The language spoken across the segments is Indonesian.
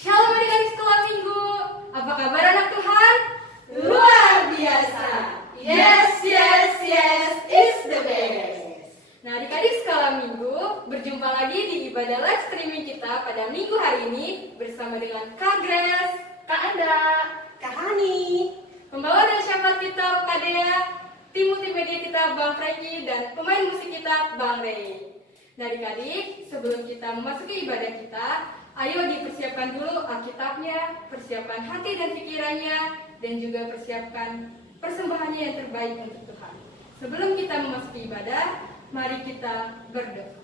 Shalom adik-adik sekolah minggu. Apa kabar anak Tuhan? Luar biasa. Yes, yes, yes, it's the best. Nah adik-adik sekolah minggu, berjumpa lagi di ibadah live streaming kita pada minggu hari ini bersama dengan Kak Grace, Kak Anda, Kak Hani, pembawa dan syafaat kita Kak Dea, tim multimedia kita Bang Franky, dan pemain musik kita Bang Ray. Nah adik-adik, sebelum kita memasuki ibadah kita, ayo dipersiapkan dulu Alkitabnya, persiapkan hati dan pikirannya, dan juga persiapkan persembahannya yang terbaik untuk Tuhan. Sebelum kita memasuki ibadah, mari kita berdoa.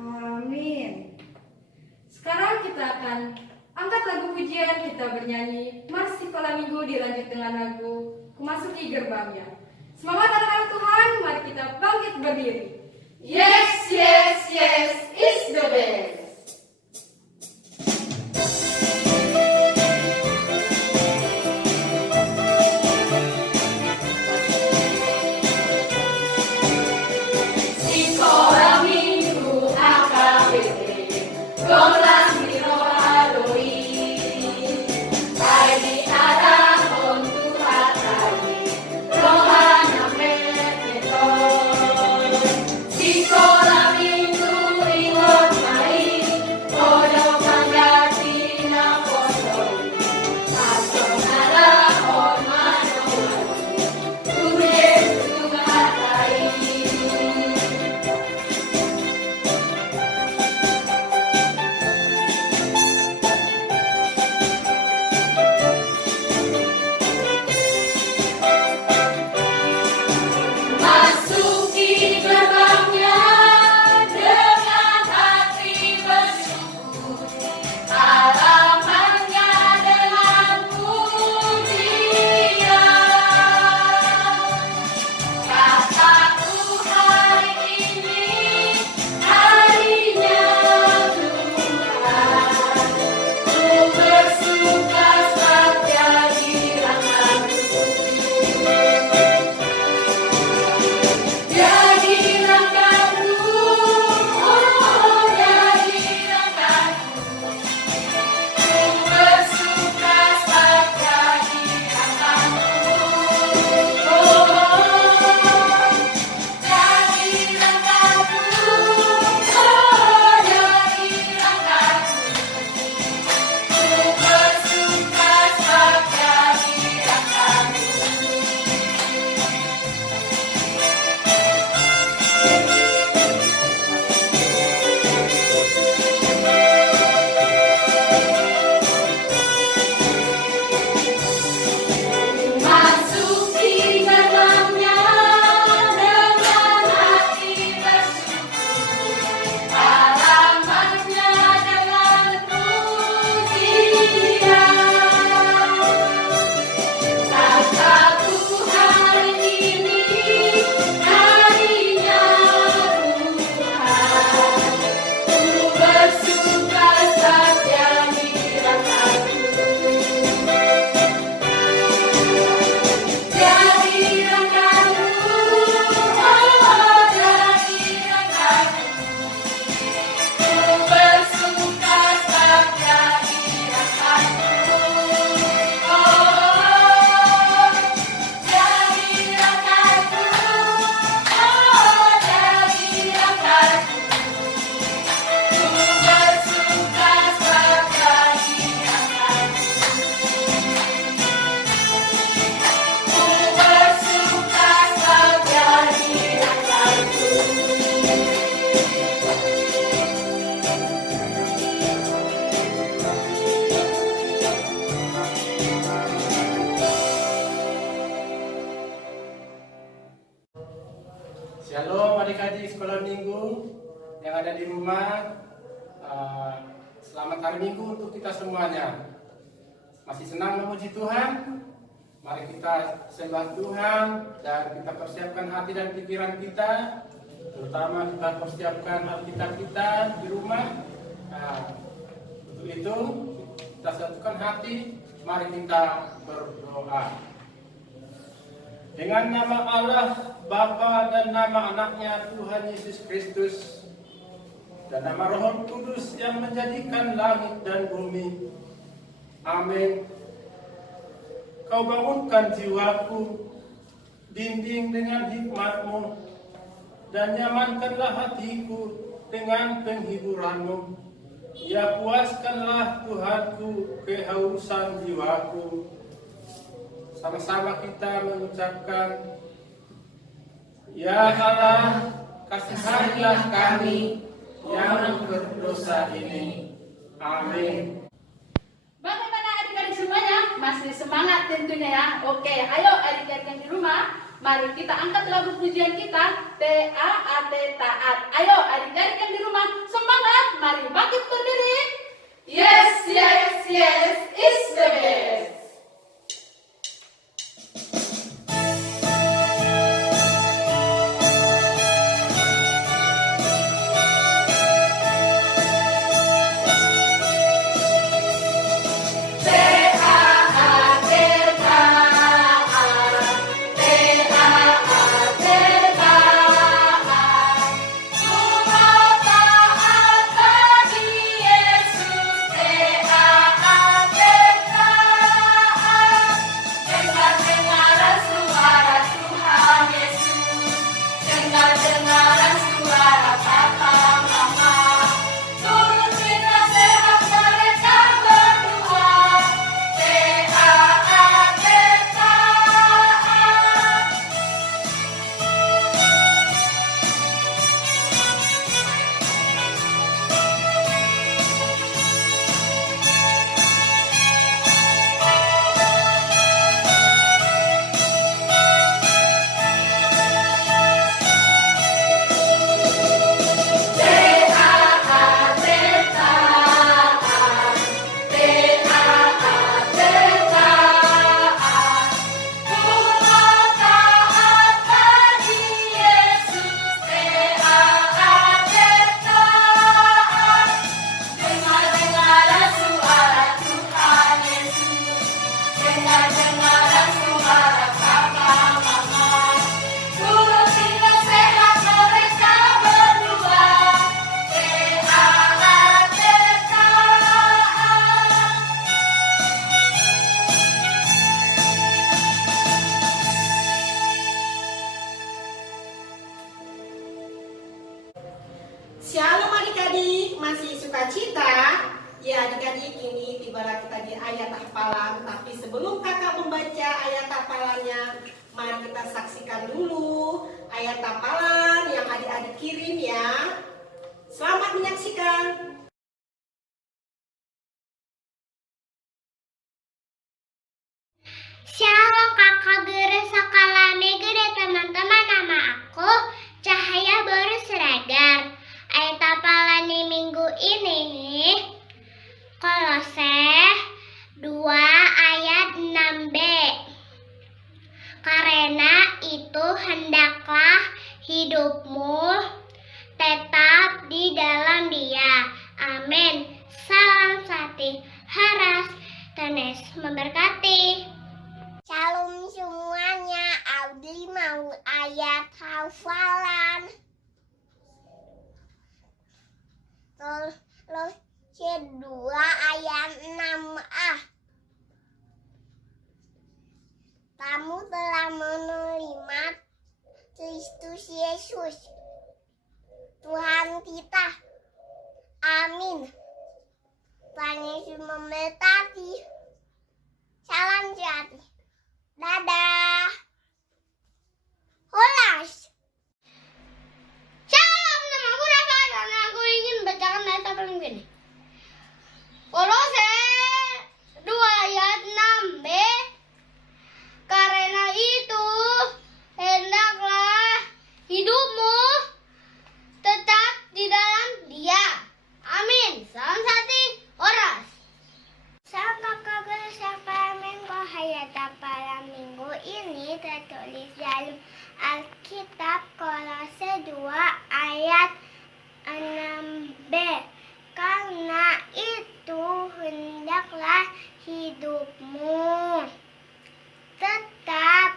Amin. Sekarang kita akan angkat lagu pujian, kita bernyanyi Mars Sekolah Minggu dilanjut dengan lagu Memasuki Gerbangnya. Semangat anak-anak Tuhan, mari kita bangkit berdiri. yes, yes, yes, it's the best. Sekolah Minggu AKBP, gomlang di rohadoi, di arah untuk hatari, rohana meton. Sekolah Minggu ingot mai, Minggu yang ada di rumah. Selamat hari Minggu untuk kita semuanya. Masih senang memuji Tuhan? Mari kita sembah Tuhan dan kita persiapkan hati dan pikiran kita. Terutama kita persiapkan Alkitab kita di rumah. Untuk itu kita satukan hati. Mari kita berdoa. Dengan nama Allah Bapa dan nama anaknya Tuhan Yesus Kristus dan nama Roh Kudus yang menjadikan langit dan bumi. Amin. Kau bangunkan jiwaku, bimbing dengan hikmat-Mu, dan nyamankanlah hatiku dengan penghiburan-Mu. Ya puaskanlah Tuhanku kehausan jiwaku. Sama-sama kita mengucapkan, Ya Allah, kasihanilah kami yang berdosa ini. Amin. Bagaimana adik-adik semuanya? Masih semangat tentunya ya? Oke, ayo adik-adik yang di rumah, mari kita angkat lagu pujian kita, T-A-A-T, taat. Ayo adik-adik yang di rumah, semangat, mari bangkit berdiri. Yes, yes, yes, it's the best. Shalom adik-adik, masih sukacita? Ya adik-adik, ini tibalah kita di ayat hafalan. Tapi sebelum kakak membaca ayat hafalannya, mari kita saksikan dulu ayat hafalan yang adik-adik kirim ya. Selamat menyaksikan. Shalom kakak guru sekolah minggu dan teman-teman, nama aku Cahaya Baru Seradar. Ayat hafalan di minggu ini Kolose 2 ayat 6b. Karena itu hendaklah hidupmu tetap di dalam Dia. Amin. Salam sati haras. Tuhan memberkati. Shalom semuanya, Audrey mau ayat hafalan. Kolose 2 ayat 6a. Kamu telah menerima Kristus Yesus, Tuhan kita. Amin. Tuhan Yesus memberkati. Salam sehat. Dadah. Holas. Shalom, nama aku Rafa dan aku ingin bacakan ayat hafalan ini. Kolose 2 ayat 6b. Karena itu hendaklah hidupmu kitab Kolose 2 ayat 6b. Karena itu hendaklah hidupmu tetap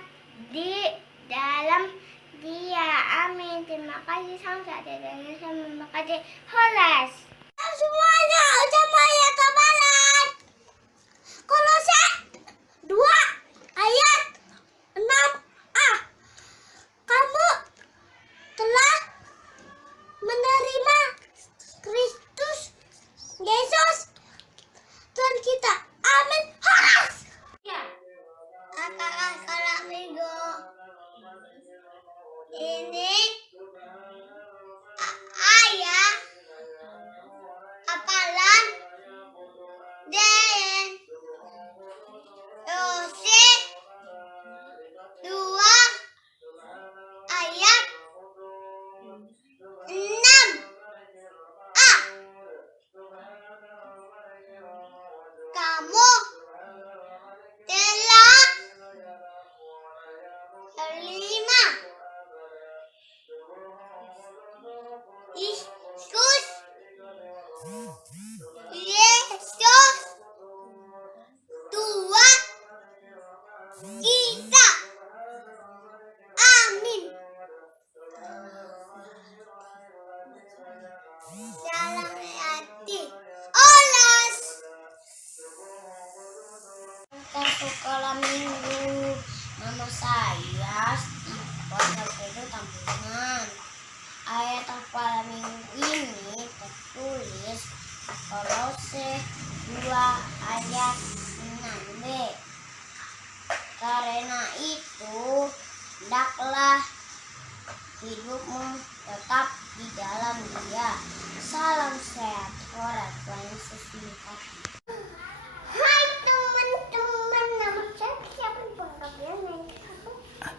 di dalam Dia. Amin. Terima kasih Samsa dan terima kasih Holas. Semuanya udah mulai kebalan. Kolose 2 ayat 6a. Kamu telah menerima Kristus Yesus Tuhan kita. Amin. Horas. Ya. Kakak sekolah minggu ini ayah apalan dan Yose 2 ayat 6a. Kamu telah terima Yesus Tuhan kita. Amin. Salam hati Olas. Sekolah minggu. Nama saya Stephen Pedro Tampungan. Ayat hafalan minggu ini tertulis Kolose 2 ayat 6b. Karena itu hendaklah hidupmu tetap di dalam Dia. Salam sehat, Horas. Tuhan Yesus memberkati. Hai teman-teman, nama saya Bangkabian.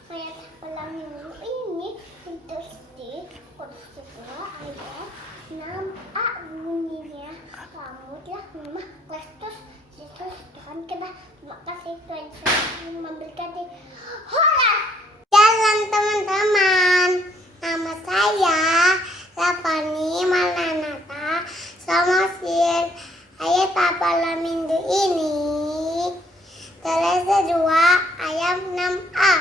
Saya hafalan minggu ini untuk di Kolose 2 ayat 6a bunyinya. Kamu telah menerima Kristus Yesus Tuhan kita. Terima kasih Tuhan Yesus memberkati. Horas. Jalan teman-teman. Nama saya Lapani Maranatha. Selamat siang. Ayat hafalan minggu ini Kolose 2 ayat 6a.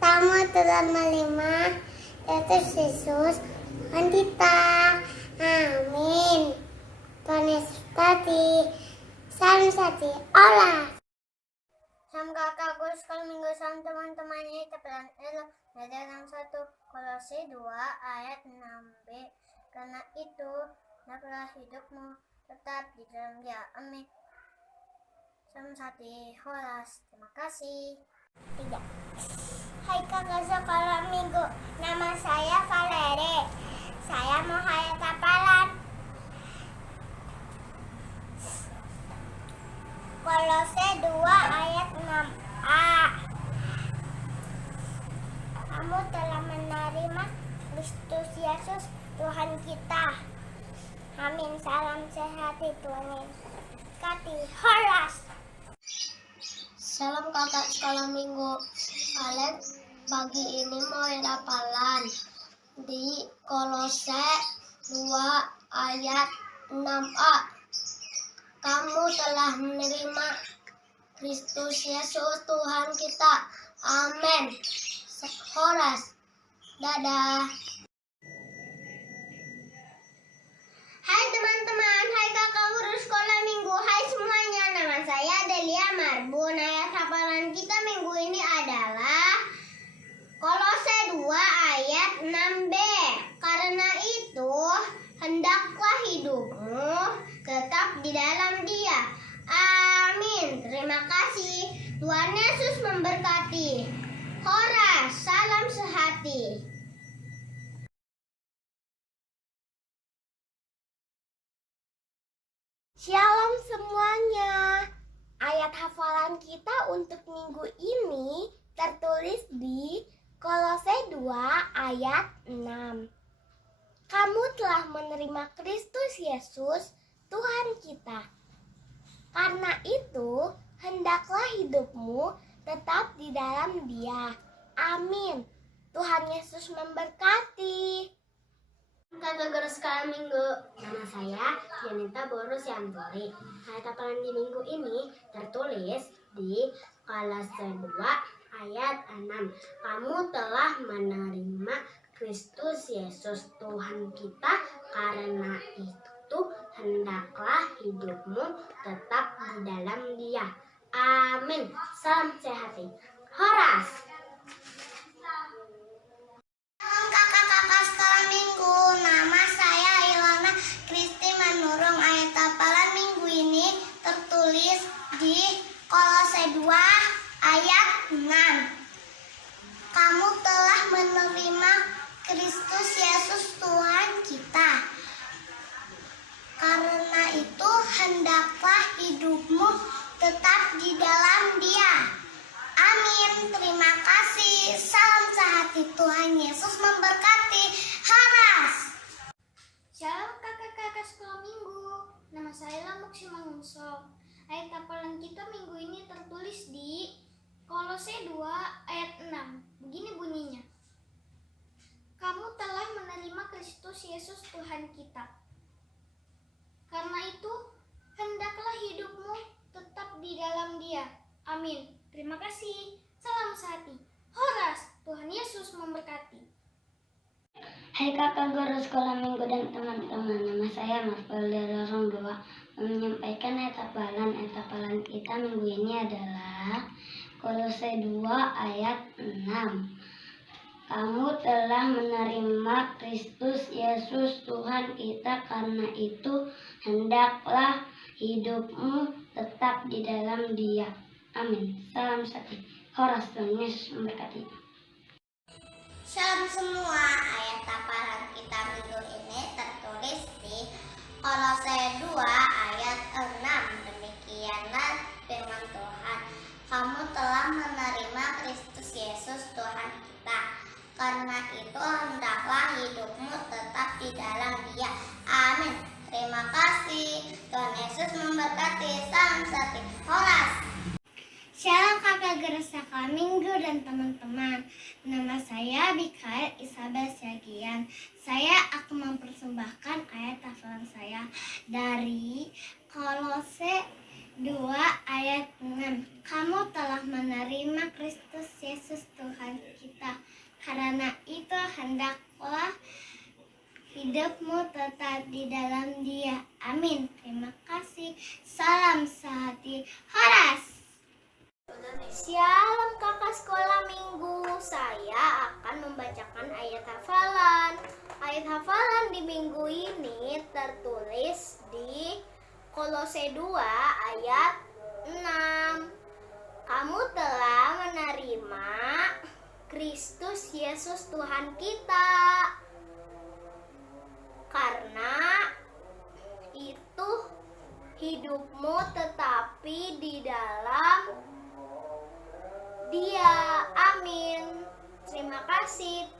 Kamu telah menerima Kristus Yesus Tuhan kita. Amin. Tuhan Yesus tadi. Salam sati Olas. Salam kakak guru sekolah minggu. Salam teman-temannya. Tepelan elo. Dalam 1 Kolose 2 ayat 6b. Karena itu hendaklah hidupmu tetap di dalam Dia. Amin. Salam sati Horas. Terima kasih. 3. Hai kakak sekolah minggu. Nama saya Valeri. Saya mau hayat hafalan Kolose 2 ayat 6a. Kamu telah menerima Kristus Yesus Tuhan kita. Amin. Salam sehat Tuhan Yesus. Kati Horas. Salam kakak sekolah minggu. Kalian pagi ini mau hafalan di Kolose 2 ayat 6a. Kamu telah menerima Kristus Yesus Tuhan kita. Amin. Horas. Dadah. Hai teman-teman, hai kakak guru sekolah minggu, hai semuanya. Nama saya Delia Marbun. Ayat hafalan kita minggu ini adalah Kolose 2 ayat 6b. Karena itu hendaklah hidupmu tetap di dalam Dia. Amin. Terima kasih. Tuhan Yesus memberkati. Horas. Salam sehati. Shalom semuanya. Ayat hafalan kita untuk minggu ini tertulis di Kolose 2 ayat 6. Kamu telah menerima Kristus Yesus Tuhan kita. Karena itu hendaklah hidupmu tetap di dalam Dia. Amin. Tuhan Yesus memberkati. Kakak Guru Sekolah Minggu, nama saya Yanita Borus Yanturi. Ayat hafalan di minggu ini tertulis di Kolose 2 ayat 6. Kamu telah menerima Kristus Yesus Tuhan kita, karena itu hendaklah hidupmu tetap di dalam Dia. Amin. Salam sehat. Horas. Kakak-kakak sekolah minggu, nama saya Ilona Kristi Manurung. Ayat hafalan minggu ini tertulis di Kolose 2 ayat 6. Kamu telah menerima Kristus Yesus Tuhan kita. Karena itu hendaklah hidupmu tetap di dalam Dia. Amin. Terima kasih. Salam sehati. Tuhan Yesus memberkati. Haras. Shalom kakak-kakak sekolah minggu. Nama saya Lamuk Simangunso. Ayat hafalan kita minggu ini tertulis di Kolose 2 ayat 6. Begini bunyinya. Kamu telah menerima Kristus Yesus Tuhan kita. Karena itu, hendaklah hidupmu tetap di dalam Dia. Amin. Terima kasih. Salam sehati. Horas. Tuhan Yesus memberkati. Hai kakak guru sekolah minggu dan teman-teman, nama saya Marvel dari Lorong 2 menyampaikan ayat hafalan kita minggu ini adalah Kolose 2 ayat 6. Kamu telah menerima Kristus Yesus Tuhan kita, karena itu hendaklah hidupmu tetap di dalam Dia. Amin. Salam satu. Horas. Tuhan Yesus memberkati. Shalom semua. Ayat hafalan kita minggu ini tertulis di Kolose 2 ayat 6. Demikianlah firman Tuhan. Kamu telah menerima Kristus Yesus Tuhan kita. Karena itu hendaklah hidupmu tetap di dalam Dia. Amin. Terima kasih. Tuhan Yesus memberkati. Salam satu. Horas. Shalom kakak guru sekolah minggu dan teman-teman. Nama saya Bikael Isabel Siagian. Saya akan mempersembahkan ayat hafalan saya dari Kolose 2 ayat 6. Kamu telah menerima Kristus Yesus Tuhan kita. Karena itu hendaklah hidupmu tetap di dalam Dia. Amin. Terima kasih. Salam sehati. Horas. Shalom kakak sekolah minggu. Saya akan membacakan ayat hafalan. Ayat hafalan di minggu ini tertulis di Kolose 2 ayat 6. Kamu telah menerima Kristus Yesus Tuhan kita. Karena itu hidupmu tetapi di dalam Dia. Amin. Terima kasih.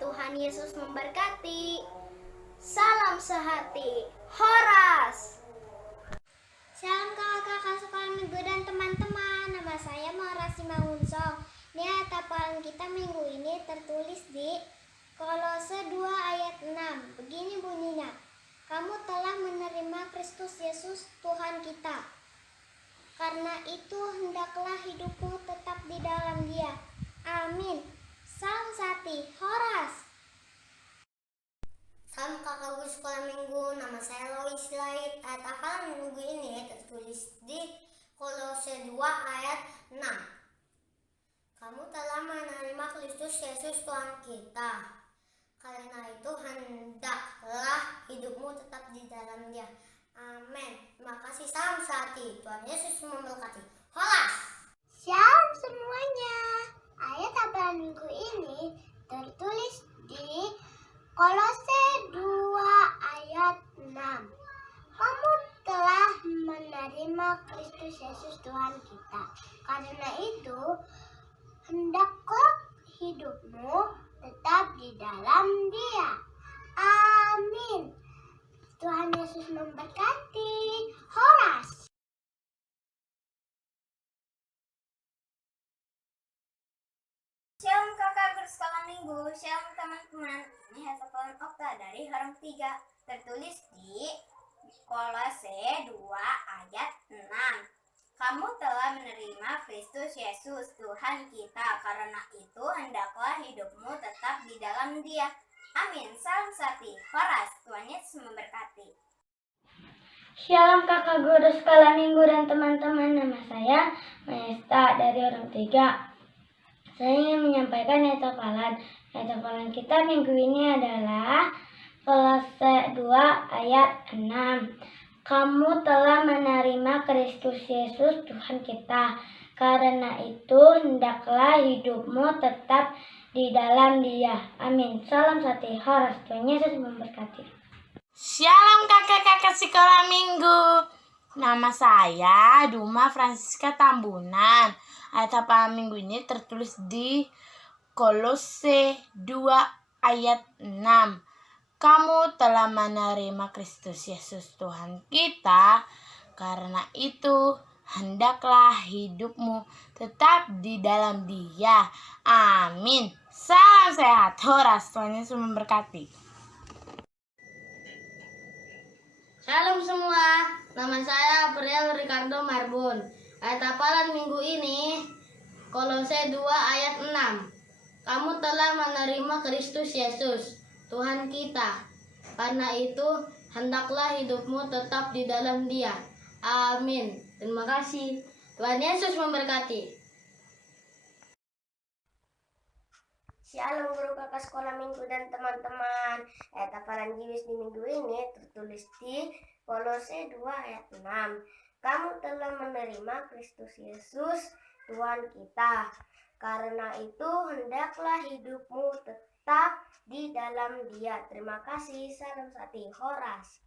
Tuhan Yesus memberkati. Salam sehati. Horas. Shalom kakak-kakak sekolah minggu dan teman-teman. Nama saya Mara Simangunso. Ini ayat hafalan kita minggu ini tertulis di Kolose 2 ayat 6. Begini bunyinya. Kamu telah menerima Kristus Yesus Tuhan kita. Karena itu hendaklah hidupmu tetap di dalam Dia. Amin. Salam sati. Horas. Salam kakak guru sekolah minggu. Nama saya Lois Lait. Ayat hafalan minggu ini tertulis di Kolose 2 ayat 6. Kamu telah menerima Kristus Yesus Tuhan kita. Karena itu hendaklah hidupmu tetap di dalam Dia. Amin. Terima kasih. Salam sehati. Tuhan Yesus memberkati. Horas. Shalom semuanya. Ayat hafalan minggu ini tertulis di Kolose 2 ayat 6. Kamu telah menerima Kristus Yesus Tuhan kita. Karena itu hendaklah hidupmu tetap di dalam Dia. Amin. Tuhan Yesus memberkati. Horas. Shalom Minggu. Shalom teman-teman. Ini hafalan Okta dari huruf 3 tertulis di Kolose 2 ayat 6. Kamu telah menerima Kristus Yesus Tuhan kita, karena itu hendaklah hidupmu tetap di dalam Dia. Amin. Salam Sati. Horas. Tuhan Yesus memberkati. Shalom kakak guru sekolah minggu dan teman-teman. Nama saya Maesta dari orang 3. Saya ingin menyampaikan ayat hafalan. Ayat hafalan kita minggu ini adalah Kolose 2 ayat 6. Kamu telah menerima Kristus Yesus Tuhan kita. Karena itu hendaklah hidupmu tetap di dalam Dia. Amin. Salam Sati. Horas. Tuhan Yesus memberkati. Shalom kakak-kakak sekolah minggu. Nama saya Duma Francisca Tambunan. Ayat hafalan minggu ini tertulis di Kolose 2 ayat 6. Kamu telah menerima Kristus Yesus Tuhan kita, karena itu hendaklah hidupmu tetap di dalam Dia. Amin. Salam sehat. Horas. Tuhan Yesus memberkati. Shalom semua, nama saya April Ricardo Marbun. Ayat hafalan minggu ini Kolose 2 ayat 6. Kamu telah menerima Kristus Yesus Tuhan kita. Karena itu hendaklah hidupmu tetap di dalam Dia. Amin. Terima kasih. Tuhan Yesus memberkati. Shalom guru kakak sekolah minggu dan teman-teman. Ayat hafalan Jiwis di minggu ini tertulis di Kolose 2 ayat 6. Kamu telah menerima Kristus Yesus Tuhan kita. Karena itu hendaklah hidupmu tetap di dalam Dia. Terima kasih. Salam Sati. Horas.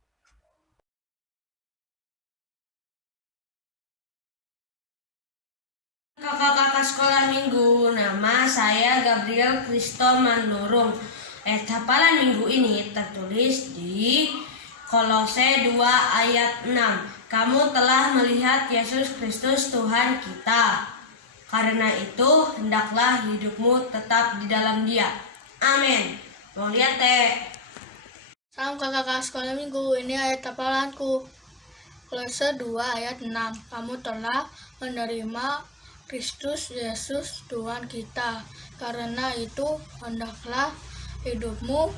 Kakak-kakak sekolah minggu, nama saya Gabriel Kristo Manurung. Ayat hafalan minggu ini tertulis di Kolose 2 ayat 6. Kamu telah melihat Yesus Kristus Tuhan kita. Karena itu hendaklah hidupmu tetap di dalam Dia. Amin. Mau lihat teh? Salam kakak-kakak sekolah minggu, ini ayat hafalanku. Kolose 2 ayat 6. Kamu telah menerima Kristus Yesus Tuhan kita. Karena itu hendaklah hidupmu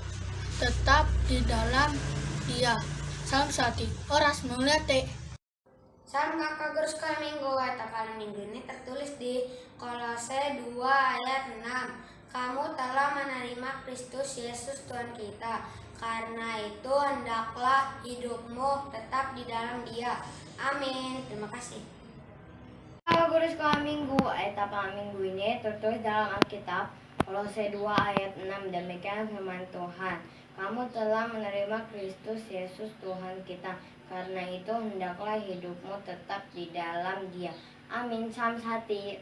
tetap di dalam Dia. Salam Sati. Horas. Mau lihat teh? Salam kakak guru sekolah minggu. Ayat hafalan minggu ini tertulis di Kolose 2 ayat 6. Kamu telah menerima Kristus Yesus Tuhan kita. Karena itu hendaklah hidupmu tetap di dalam Dia. Amin. Terima kasih. Halo guru sekolah minggu. Ayat hafalan minggu ini tertulis dalam Alkitab Kolose 2 ayat 6. Demikian firman Tuhan. Kamu telah menerima Kristus Yesus Tuhan kita. Karena itu hendaklah hidupmu tetap di dalam Dia. Amin. Salam Sati.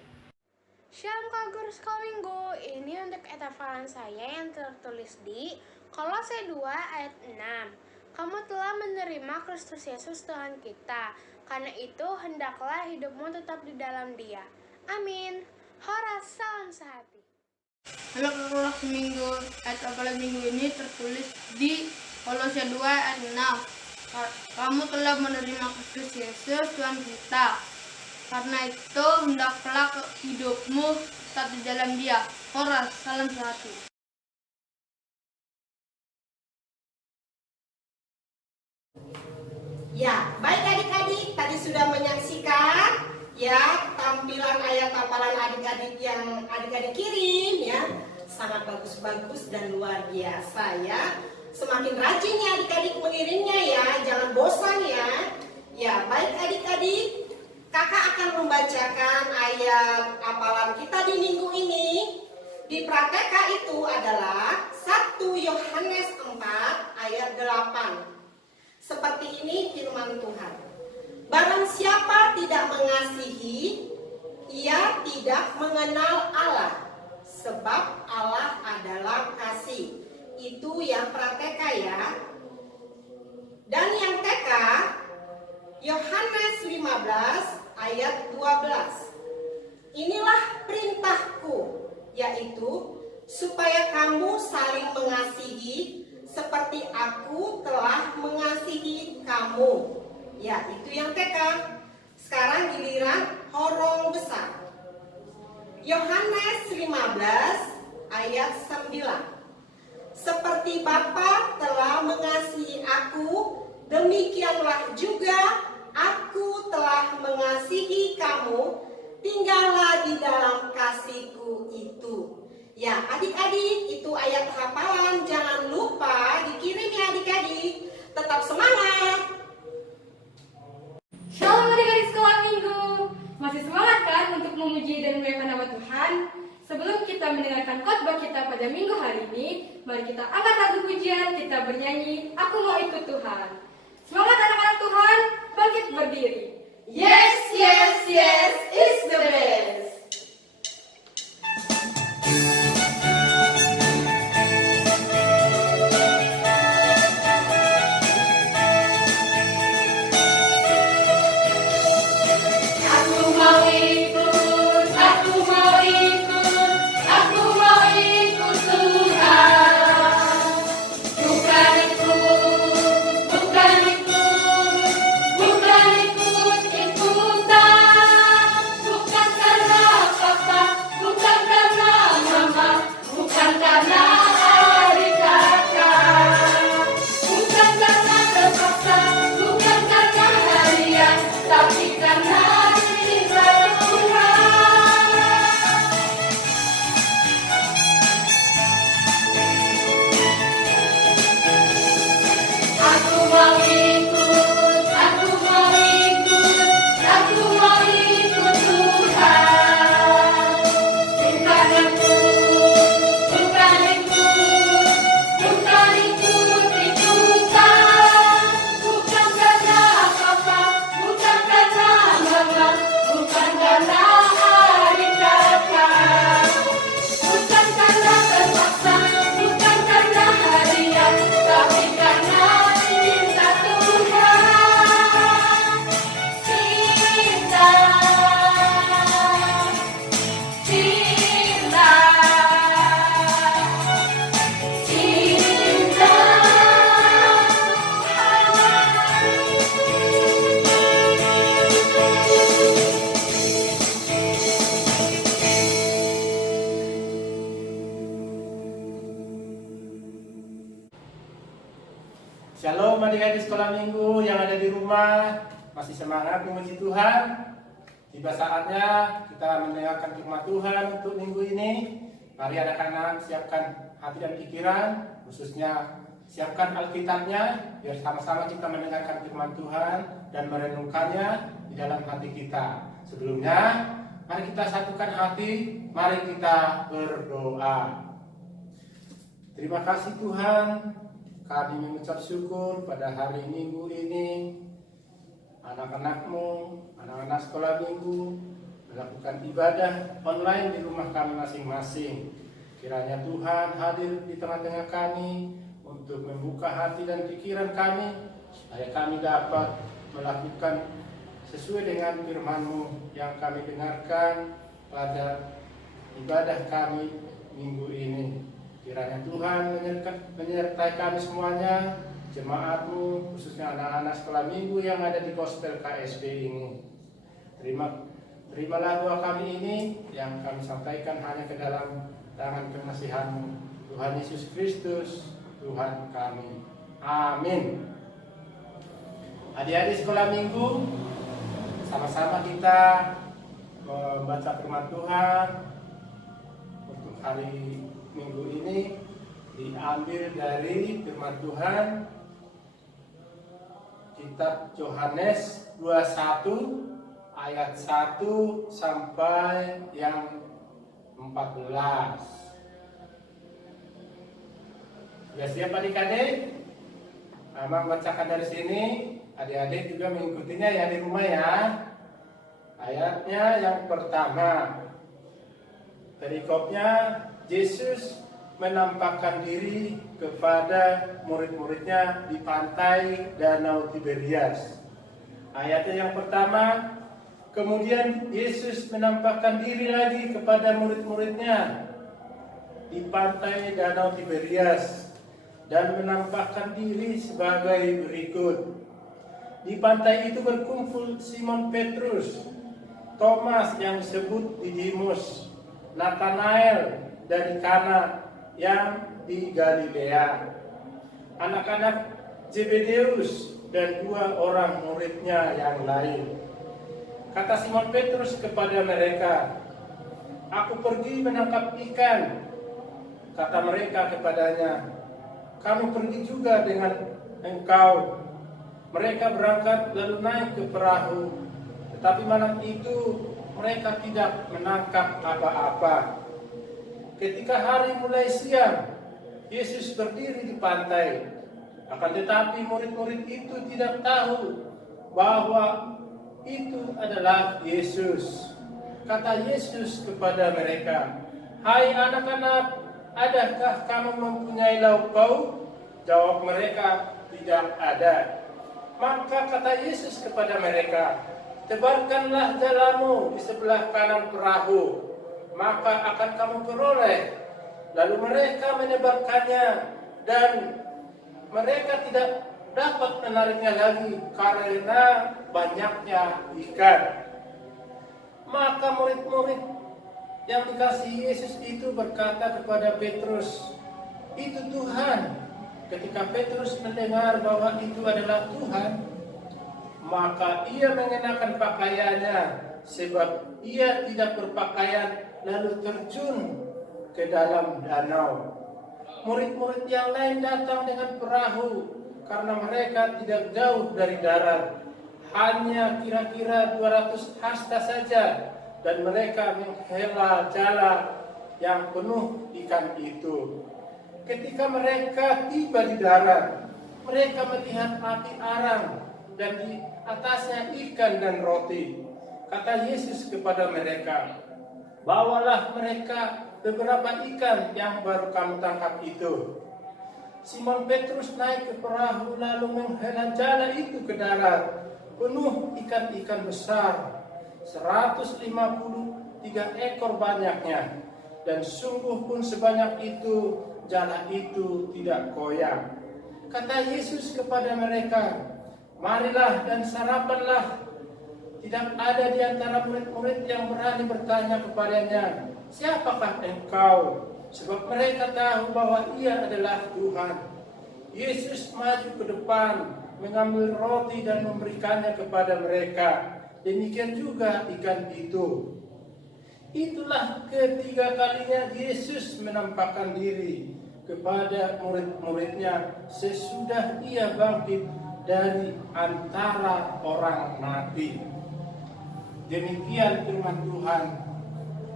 Shalom kakak guru sekolah minggu. Ini untuk ayat hafalan saya yang tertulis di Kolose 2 ayat 6. Kamu telah menerima Kristus Yesus Tuhan kita. Karena itu hendaklah hidupmu tetap di dalam Dia. Amin. Horas. Salam sehati. Halo kakak seminggu. Ayat hafalan minggu ini tertulis di Kolose 2 ayat 6. Kamu telah menerima Kristus Yesus Tuhan kita. Karena itu hendaklah hidupmu tetap di dalam Dia. Horas. Salam sehati. Ya, baik adik-adik, tadi sudah menyaksikan ya tampilan ayat hafalan adik-adik yang adik-adik kirim ya. Sangat bagus-bagus dan luar biasa ya. Semakin rajin ya adik-adik mengirimnya ya, jangan bosan ya. Ya, baik adik-adik, kakak akan membacakan ayat hafalan kita di minggu ini. Di prakeka itu adalah 1 Yohanes 4 ayat 8. Seperti ini firman Tuhan. Barang siapa tidak mengasihi, ia tidak mengenal Allah. Sebab Allah adalah kasih. Itu yang prakeka ya. Dan yang TK, Yohanes 15 ayat 12. Inilah perintahku, yaitu supaya kamu saling mengasihi seperti aku telah mengasihi kamu. Ya, itu yang TK. Sekarang giliran horong besar. Yohanes 15 ayat 9. Seperti Bapa telah mengasihi aku, demikianlah juga aku telah mengasihi kamu. Tinggallah di dalam kasihku itu. Ya, adik-adik, itu ayat hafalan. Jangan lupa dikirim ya adik-adik. Tetap semangat. Shalom adik-adik sekolah minggu. Masih semangat kan untuk memuji dan memuliakan nama Tuhan? Sebelum kita mendengarkan khotbah kita pada minggu hari ini, mari kita angkat lagu pujian, kita bernyanyi, Aku Mau Ikut Tuhan. Semangat anak-anak Tuhan, bangkit berdiri. Yes, yes, yes, it's the best. Shalom adik-adik sekolah minggu yang ada di rumah. Masih semangat memuji Tuhan? Tiba saatnya kita mendengarkan firman Tuhan untuk minggu ini. Mari anak-anak siapkan hati dan pikiran, khususnya siapkan Alkitabnya, biar sama-sama kita mendengarkan firman Tuhan dan merenungkannya di dalam hati kita. Sebelumnya, mari kita satukan hati, mari kita berdoa. Terima kasih Tuhan, kami mengucap syukur pada hari Minggu ini. Anak-anakmu, anak-anak sekolah minggu melakukan ibadah online di rumah kami masing-masing. Kiranya Tuhan hadir di tengah-tengah kami untuk membuka hati dan pikiran kami, supaya kami dapat melakukan sesuai dengan firman-Mu yang kami dengarkan pada ibadah kami minggu ini. Kiranya Tuhan menyertai kami semuanya, jemaat-Mu, khususnya anak-anak sekolah minggu yang ada di Gospel KSB ini. Terimalah doa kami ini yang kami sampaikan hanya ke dalam tangan kemasihan-Mu, Tuhan Yesus Kristus, Tuhan kami. Amin. Adik-adik sekolah minggu, sama-sama kita membaca firman Tuhan untuk hari Minggu ini, diambil dari firman Tuhan kitab Yohanes 21 ayat 1 sampai yang 14. Sudah siap adik-adik? Abang bacakan dari sini, adik-adik juga mengikutinya ya di rumah ya. Ayatnya yang pertama, perikopnya, Yesus menampakkan diri kepada murid-muridnya di pantai Danau Tiberias. Ayatnya yang pertama, kemudian Yesus menampakkan diri lagi kepada murid-muridnya di pantai Danau Tiberias dan menampakkan diri sebagai berikut. Di pantai itu berkumpul Simon Petrus, Thomas yang disebut Didimus, Nathanael dari Kana yang di Galilea, anak-anak Zebedeus dan 2 orang muridnya yang lain. Kata Simon Petrus kepada mereka, "Aku pergi menangkap ikan." Kata mereka kepadanya, "Kami pergi juga dengan engkau." Mereka berangkat lalu naik ke perahu, tetapi malam itu mereka tidak menangkap apa-apa. Ketika hari mulai siang, Yesus berdiri di pantai. Akan tetapi murid-murid itu tidak tahu bahwa itu adalah Yesus. Kata Yesus kepada mereka, "Hai anak-anak, adakah kamu mempunyai lauk pauk?" Jawab mereka, "Tidak ada." Maka kata Yesus kepada mereka, "Tebarkanlah jalamu di sebelah kanan perahu, maka akan kamu peroleh." Lalu mereka menebarkannya dan mereka tidak dapat menariknya lagi karena banyaknya ikan. Maka murid-murid yang dikasihi Yesus itu berkata kepada Petrus, "Itu Tuhan." Ketika Petrus mendengar bahwa itu adalah Tuhan, maka ia mengenakan pakaiannya, sebab ia tidak berpakaian, lalu terjun ke dalam danau. Murid-murid yang lain datang dengan perahu karena mereka tidak jauh dari darat, hanya kira-kira 200 hasta saja, dan mereka menghela jala yang penuh ikan itu. Ketika mereka tiba di darat, mereka melihat api arang dan di atasnya ikan dan roti. Kata Yesus kepada mereka, "Bawalah mereka beberapa ikan yang baru kamu tangkap itu." Simon Petrus naik ke perahu lalu menghela jala itu ke darat, penuh ikan-ikan besar, 153 ekor banyaknya, dan sungguh pun sebanyak itu jala itu tidak koyak. Kata Yesus kepada mereka, "Marilah dan sarapanlah." Tidak ada di antara murid-murid yang berani bertanya kepadanya, "Siapakah engkau?" Sebab mereka tahu bahwa ia adalah Tuhan. Yesus maju ke depan, mengambil roti dan memberikannya kepada mereka. Demikian juga ikan itu. Itulah ketiga kalinya Yesus menampakkan diri kepada murid-muridnya sesudah ia bangkit dari antara orang mati. Demikian firman Tuhan,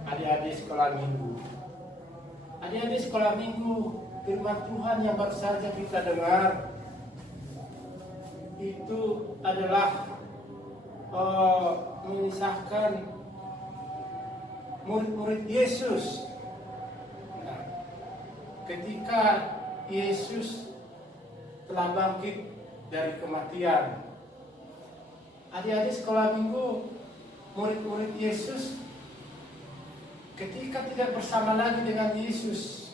adik-adik sekolah minggu. Adik-adik sekolah minggu, firman Tuhan yang baru saja kita dengar itu adalah mengisahkan murid-murid Yesus. Nah, ketika Yesus telah bangkit dari kematian, adik-adik sekolah minggu, murid-murid Yesus ketika tidak bersama lagi dengan Yesus,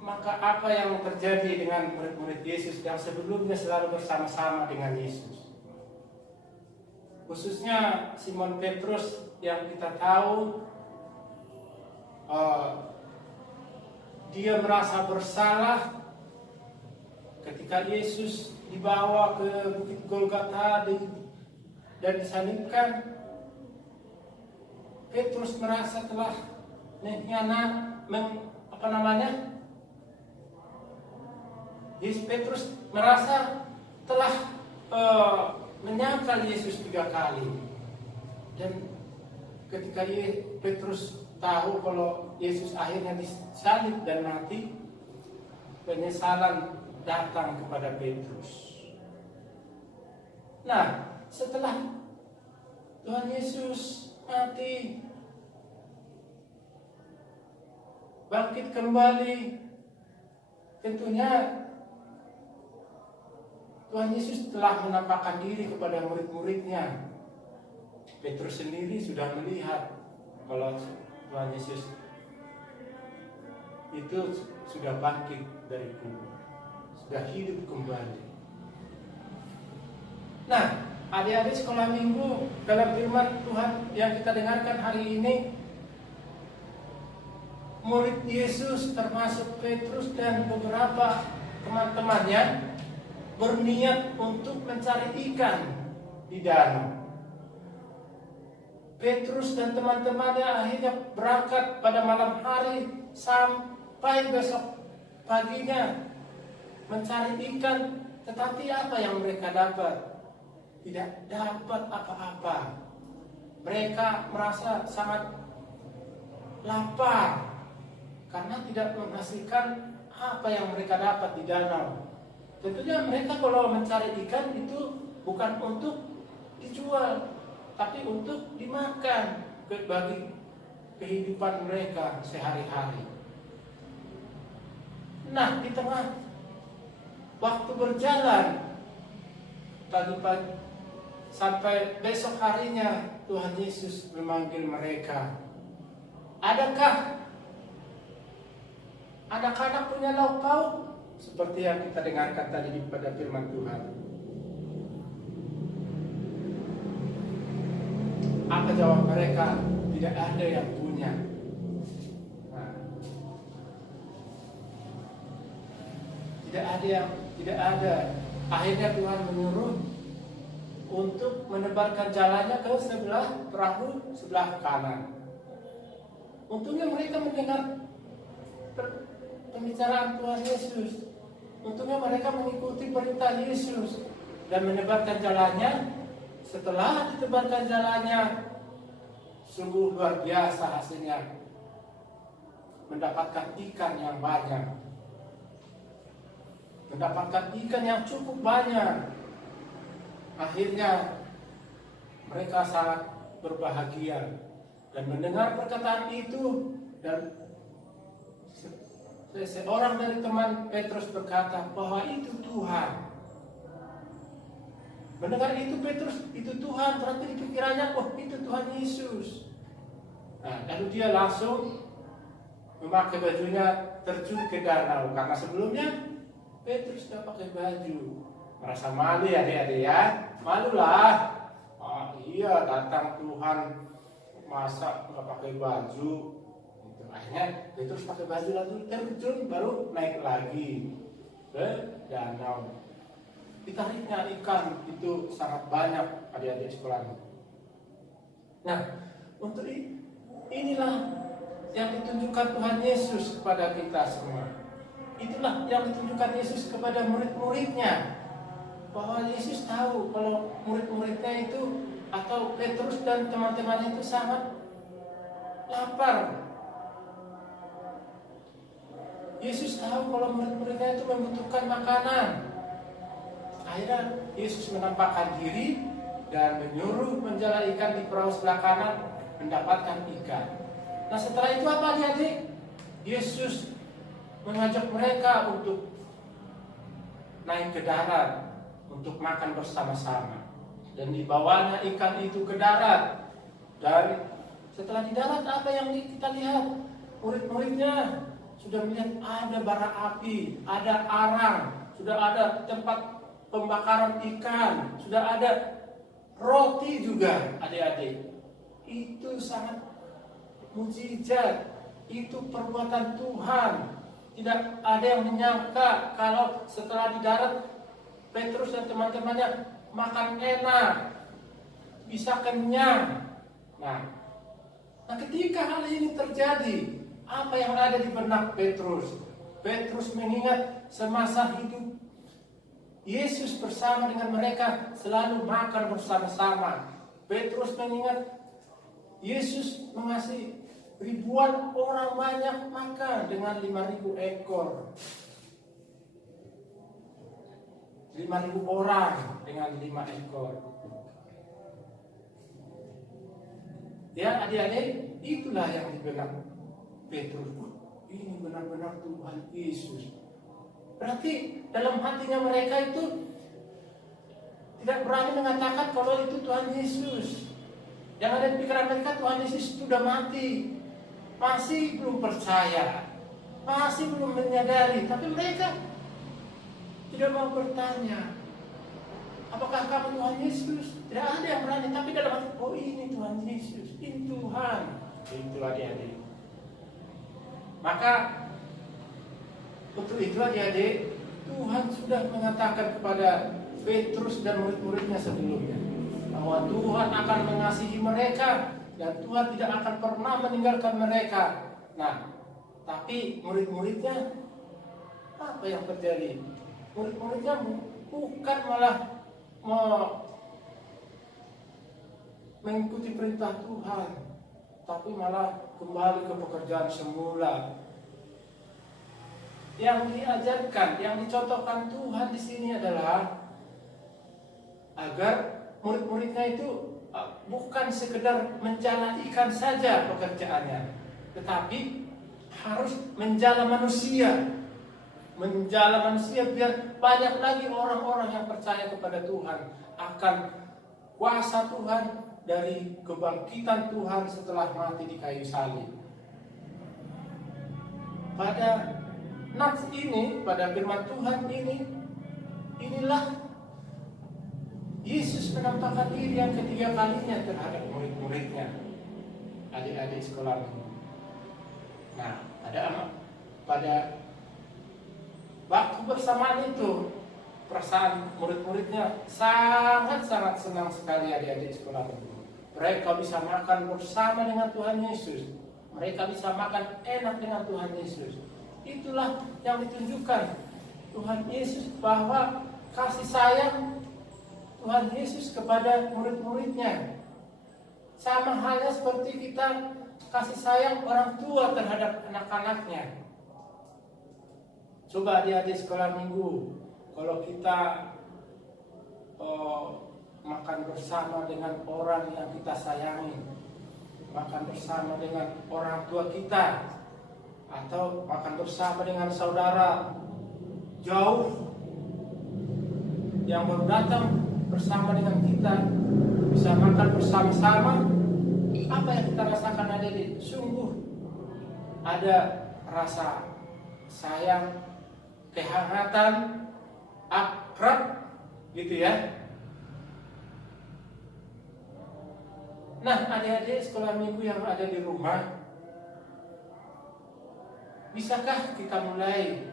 maka apa yang terjadi dengan murid-murid Yesus yang sebelumnya selalu bersama-sama dengan Yesus? Khususnya Simon Petrus yang kita tahu dia merasa bersalah ketika Yesus dibawa ke Bukit Golgota dan disalibkan. Petrus merasa telah Petrus merasa telah menyangkal Yesus 3 kali. Dan ketika Petrus tahu kalau Yesus akhirnya disalib dan mati, penyesalan datang kepada Petrus. Nah, setelah Tuhan Yesus mati, bangkit kembali, tentunya Tuhan Yesus telah menampakkan diri kepada murid-muridnya. Petrus sendiri sudah melihat kalau Tuhan Yesus itu sudah bangkit dari kubur, sudah hidup kembali. Nah, adik-adik sekolah minggu, dalam firman Tuhan yang kita dengarkan hari ini, murid Yesus termasuk Petrus dan beberapa teman-temannya berniat untuk mencari ikan di danau. Petrus dan teman-temannya akhirnya berangkat pada malam hari sampai besok paginya mencari ikan, tetapi apa yang mereka dapat? Tidak dapat apa-apa. Mereka merasa sangat lapar karena tidak menghasilkan apa yang mereka dapat di danau. Tentunya mereka kalau mencari ikan itu bukan untuk dijual, tapi untuk dimakan bagi kehidupan mereka sehari-hari. Nah, di tengah waktu berjalan pagi-pagi sampai besok harinya, Tuhan Yesus memanggil mereka. Adakah anak-anak punya lauk pauk? Seperti yang kita dengarkan tadi pada firman Tuhan. Apa jawab mereka? Tidak ada yang punya. Nah, tidak ada. Akhirnya Tuhan menyuruh untuk menebarkan jalannya ke sebelah perahu sebelah kanan. Untungnya mereka mendengar pembicaraan Tuhan Yesus. Untungnya mereka mengikuti perintah Yesus dan menebarkan jalannya. Setelah ditebarkan jalannya, sungguh luar biasa hasilnya. Mendapatkan ikan yang banyak. Mendapatkan ikan yang cukup banyak. Akhirnya mereka sangat berbahagia dan mendengar perkataan itu, dan seorang dari teman Petrus berkata bahwa itu Tuhan. Mendengar itu Petrus, itu Tuhan, berarti di pikirannya, oh itu Tuhan Yesus. Nah, lalu dia langsung memakai bajunya terjun ke danau, karena sebelumnya Petrus tidak pakai baju. Merasa malu ya adik-adik ya, malulah. Oh iya, datang Tuhan masa nggak pakai baju. Akhirnya Petrus pakai baju lalu terjun, baru naik lagi ke danau. Ditariknya ikan itu sangat banyak adik-adik sekolah. Nah, untuk inilah yang ditunjukkan Tuhan Yesus kepada kita semua. Itulah yang ditunjukkan Yesus kepada murid-muridnya, bahwa Yesus tahu kalau murid-muridnya itu atau Petrus dan teman-temannya itu sangat lapar. Yesus tahu kalau murid-muridnya itu membutuhkan makanan. Akhirnya Yesus menampakkan diri dan menyuruh menjala ikan di perahu sebelah kanan, mendapatkan ikan. Nah, setelah itu apa adik-adik? Yesus mengajak mereka untuk naik ke darat untuk makan bersama-sama, dan dibawanya ikan itu ke darat. Dan setelah di darat, apa yang kita lihat? Murid-muridnya sudah melihat ada bara api, ada arang, sudah ada tempat pembakaran ikan, sudah ada roti juga adik-adik. Itu sangat mukjizat, itu perbuatan Tuhan. Tidak ada yang menyangka kalau setelah di darat Petrus dan teman-temannya makan enak, bisa kenyang. Nah, ketika hal ini terjadi, apa yang ada di benak Petrus? Petrus mengingat semasa hidup Yesus bersama dengan mereka selalu makan bersama-sama. Petrus mengingat Yesus mengasihi ribuan orang banyak makan dengan 5.000 ekor. 5.000 orang dengan 5 ekor. Ya adik-adik, itulah yang di benak Petrus. Ini benar-benar Tuhan Yesus. Berarti dalam hatinya mereka itu tidak berani mengatakan kalau itu Tuhan Yesus. Yang ada di pikiran mereka, Tuhan Yesus sudah mati, masih belum percaya. masih belum menyadari, tapi mereka tidak mau bertanya, apakah kamu Tuhan Yesus? Tidak ada yang berani, tapi dalam hati, oh ini Tuhan Yesus, ini Tuhan. Itu adik-adik. Maka untuk itu adik-adik, Tuhan sudah mengatakan kepada Petrus dan murid-muridnya sebelumnya bahwa Tuhan akan mengasihi mereka dan Tuhan tidak akan pernah meninggalkan mereka. Nah, tapi murid-muridnya apa yang terjadi? Murid-muridnya bukan malah mengikuti perintah Tuhan, tapi malah kembali ke pekerjaan semula. Yang diajarkan, yang dicontohkan Tuhan di sini adalah agar murid-muridnya itu bukan sekedar menjalanikan saja pekerjaannya, tetapi harus menjala manusia. Menjala manusia biar banyak lagi orang-orang yang percaya kepada Tuhan, akan kuasa Tuhan dari kebangkitan Tuhan setelah mati di kayu salib. Pada nats ini, pada firman Tuhan ini, inilah Yesus menampakkan diri yang ketiga kalinya terhadap murid-muridnya, adik-adik sekolah. Nah, pada waktu bersamaan itu, perasaan murid-muridnya sangat-sangat senang sekali adik-adik sekolah. Mereka bisa makan bersama dengan Tuhan Yesus. Mereka bisa makan enak dengan Tuhan Yesus. Itulah yang ditunjukkan Tuhan Yesus, bahwa kasih sayang Tuhan Yesus kepada murid-muridnya. Sama halnya seperti kita kasih sayang orang tua terhadap anak-anaknya. Coba adik-adik sekolah minggu, kalau kita makan bersama dengan orang yang kita sayangi, makan bersama dengan orang tua kita, atau makan bersama dengan saudara jauh yang baru datang bersama dengan kita, bisa makan bersama-sama, apa yang kita rasakan adik-adik? Sungguh ada rasa sayang, kehangatan, akrab, gitu ya. Nah, adik-adik sekolah minggu yang ada di rumah, bisakah kita mulai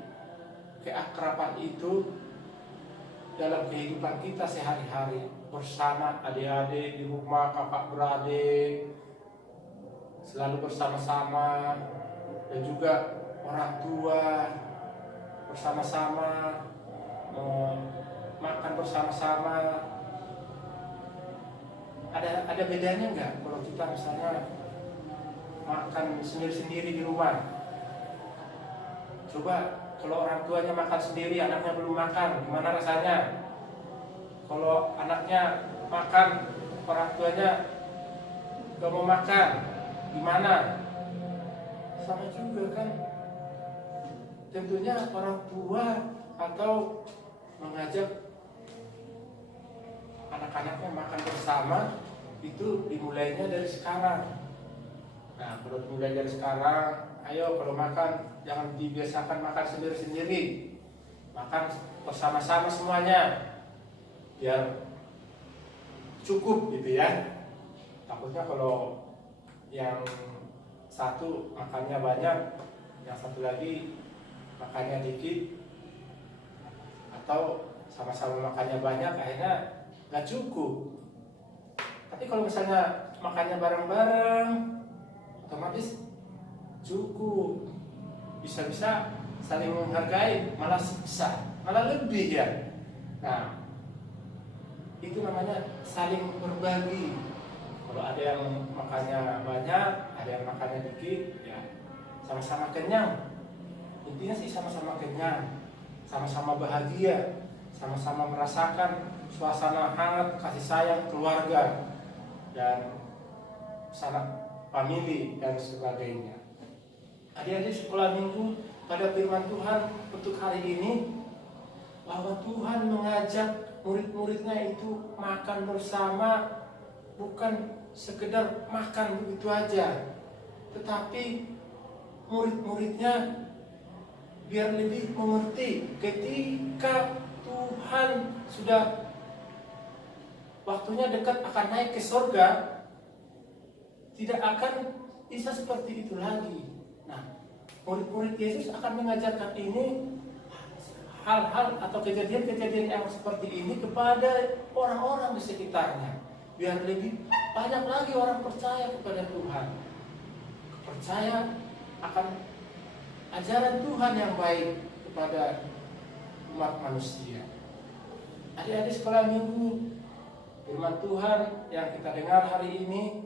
keakraban itu dalam kehidupan kita sehari-hari bersama adik-adik di rumah, kakak beradik, selalu bersama-sama, dan juga orang tua bersama-sama, makan bersama-sama. Ada bedanya nggak kalau kita misalnya makan sendiri-sendiri di rumah? Coba kalau orang tuanya makan sendiri, anaknya belum makan, gimana rasanya? Kalau anaknya makan, orang tuanya gak mau makan, gimana? Sama juga kan? Tentunya orang tua atau mengajak anak-anaknya makan bersama, itu dimulainya dari sekarang. Nah, kalau dimulai dari sekarang, ayo kalau makan jangan dibiasakan makan sendiri-sendiri, makan bersama-sama semuanya, biar cukup gitu ya. Takutnya kalau yang satu makannya banyak, yang satu lagi makannya dikit, atau sama-sama makannya banyak, akhirnya nggak cukup. Tapi kalau misalnya makannya bareng-bareng, otomatis cukup, bisa-bisa saling menghargai, malah lebih ya. Nah, itu namanya saling berbagi. Kalau ada yang makannya banyak, ada yang makannya dikit, ya sama-sama kenyang. Intinya sih sama-sama kenyang, sama-sama bahagia, sama-sama merasakan suasana hangat kasih sayang keluarga dan sanak famili dan sebagainya. Adik-adik sekolah minggu, pada firman Tuhan untuk hari ini, bahwa Tuhan mengajak murid-muridnya itu makan bersama, bukan sekedar makan begitu aja, tetapi murid-muridnya biar lebih mengerti ketika Tuhan sudah waktunya dekat akan naik ke surga, tidak akan bisa seperti itu lagi. Nah, murid-murid Yesus akan mengajarkan ini, hal-hal atau kejadian-kejadian yang seperti ini kepada orang-orang di sekitarnya, biar lebih banyak lagi orang percaya kepada Tuhan, percaya akan ajaran Tuhan yang baik kepada umat manusia. Adik-adik sekolah minggu, firman Tuhan yang kita dengar hari ini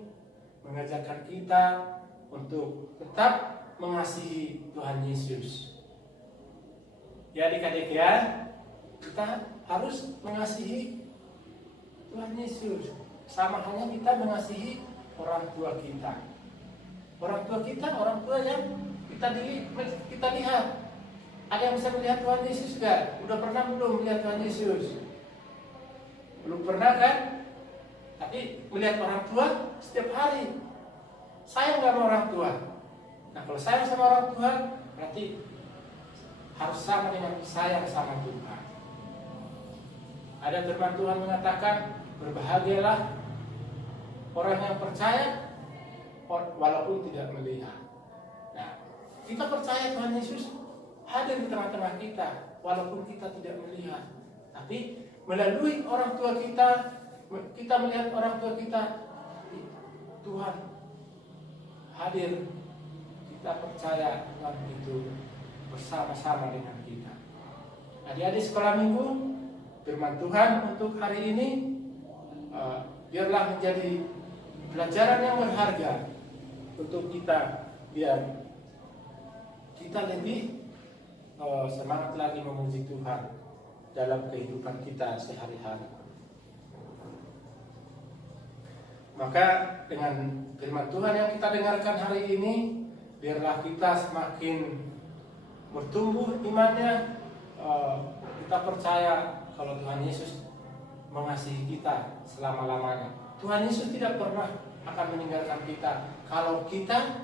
mengajarkan kita untuk tetap mengasihi Tuhan Yesus. Ya adik-adik ya, kita harus mengasihi Tuhan Yesus. Sama halnya kita mengasihi orang tua kita. Orang tua kita, orang tua yang kita lihat. Ada yang bisa melihat Tuhan Yesus gak? Udah pernah belum melihat Tuhan Yesus? Belum pernah kan? Tapi melihat orang tua setiap hari. Sayang gak sama orang tua? Nah kalau sayang sama orang tua, berarti harus sama dengan sayang sama Tuhan. Ada firman Tuhan mengatakan, berbahagialah orang yang percaya walaupun tidak melihat. Nah, kita percaya Tuhan Yesus hadir di tengah-tengah kita walaupun kita tidak melihat. Tapi melalui orang tua kita melihat orang tua kita, Tuhan hadir. Kita percaya Tuhan itu bersama-sama dengan kita. Adik-adik sekolah minggu, firman Tuhan untuk hari ini biarlah menjadi pelajaran yang berharga untuk kita, biar kita lebih semangat lagi memuji Tuhan dalam kehidupan kita sehari-hari. Maka dengan firman Tuhan yang kita dengarkan hari ini, biarlah kita semakin bertumbuh imannya. Kita percaya kalau Tuhan Yesus mengasihi kita selama-lamanya. Tuhan Yesus tidak pernah akan meninggalkan kita. Kalau kita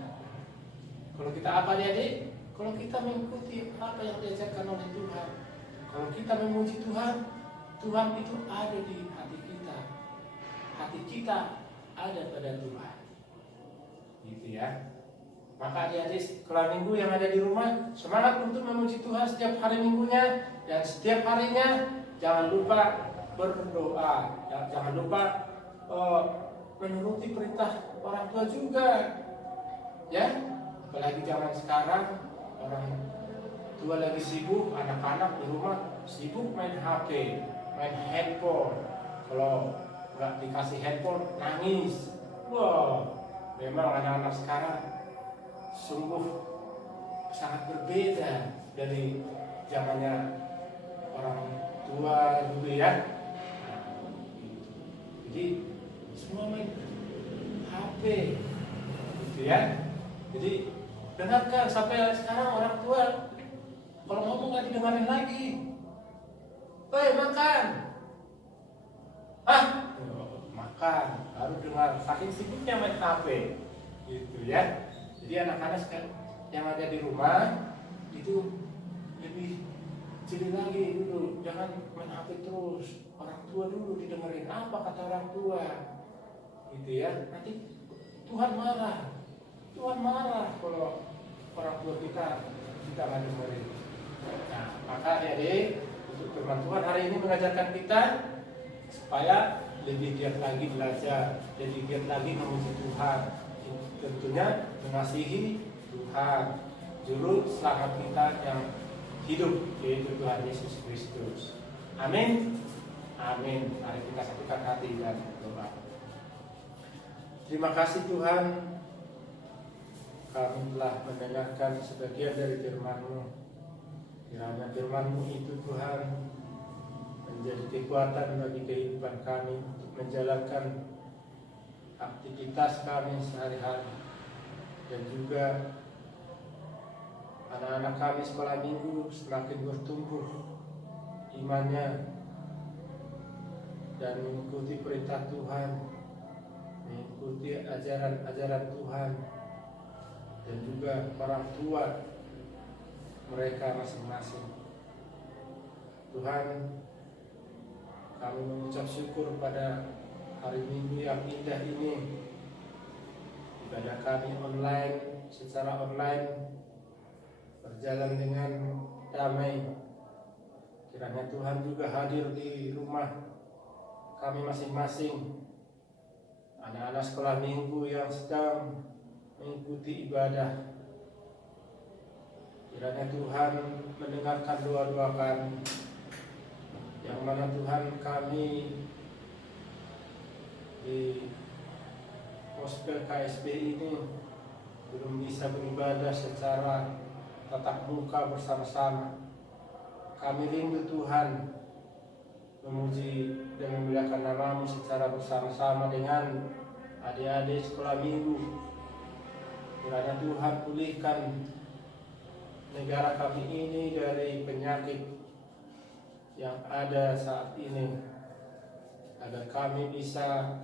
apa adik-adik? Kalau kita mengikuti apa yang diajarkan oleh Tuhan. Kalau kita memuji Tuhan, Tuhan itu ada di hati kita. Hati kita ada pada Tuhan. Gitu ya. Maka adik-adik sekolah minggu yang ada di rumah, semangat untuk memuji Tuhan setiap hari minggunya, dan setiap harinya jangan lupa berdoa, jangan lupa menuruti perintah orang tua juga, ya. Apalagi zaman sekarang orang tua lagi sibuk, anak-anak di rumah sibuk main HP, main handphone. Kalau nggak dikasih handphone nangis. Wah, memang anak-anak sekarang sungguh sangat berbeda dari zamannya orang tua dulu ya. Jadi semua main HP, gitu ya. Jadi dengarkan, sampai sekarang orang tua kalau ngomong nggak didengarin lagi. Woi makan, makan, baru dengar, saking sibuknya main HP, gitu ya. Jadi anak-anak yang ada di rumah itu lebih jeli lagi dulu, jangan main HP terus. Orang tua dulu didengerin apa kata orang tua, gitu ya. Nanti Tuhan marah kalau orang tua kita nggak dengerin. Nah, maka adik-adik, untuk firman Tuhan hari ini mengajarkan kita supaya lebih giat lagi belajar, lebih giat lagi memuji Tuhan. Tentunya mengasihi Tuhan, juru selamat kita yang hidup, yaitu Tuhan Yesus Kristus. Amin. Amin. Mari kita satukan hati dan doa. Terima kasih Tuhan, kami telah mendengarkan sebagian dari firman-Mu. Kiranya firman-Mu itu Tuhan menjadi kekuatan bagi kehidupan kami untuk menjalankan aktivitas kami sehari-hari, dan juga anak-anak kami sekolah minggu semakin bertumbuh imannya dan mengikuti perintah Tuhan, mengikuti ajaran-ajaran Tuhan, dan juga orang tua mereka masing-masing. Tuhan, kami mengucap syukur pada hari Minggu yang indah ini. Ibadah kami secara online berjalan dengan damai. Kiranya Tuhan juga hadir di rumah kami masing-masing. Anak-anak sekolah minggu yang sedang mengikuti ibadah, kiranya Tuhan mendengarkan doa-doa kami, yang mana Tuhan kami di Gospel KSB ini belum bisa beribadah secara tatap muka bersama-sama. Kami rindu Tuhan memuji dan memuliakan nama-Mu secara bersama-sama dengan adik-adik sekolah minggu. Kiranya Tuhan pulihkan negara kami ini dari penyakit yang ada saat ini, agar kami bisa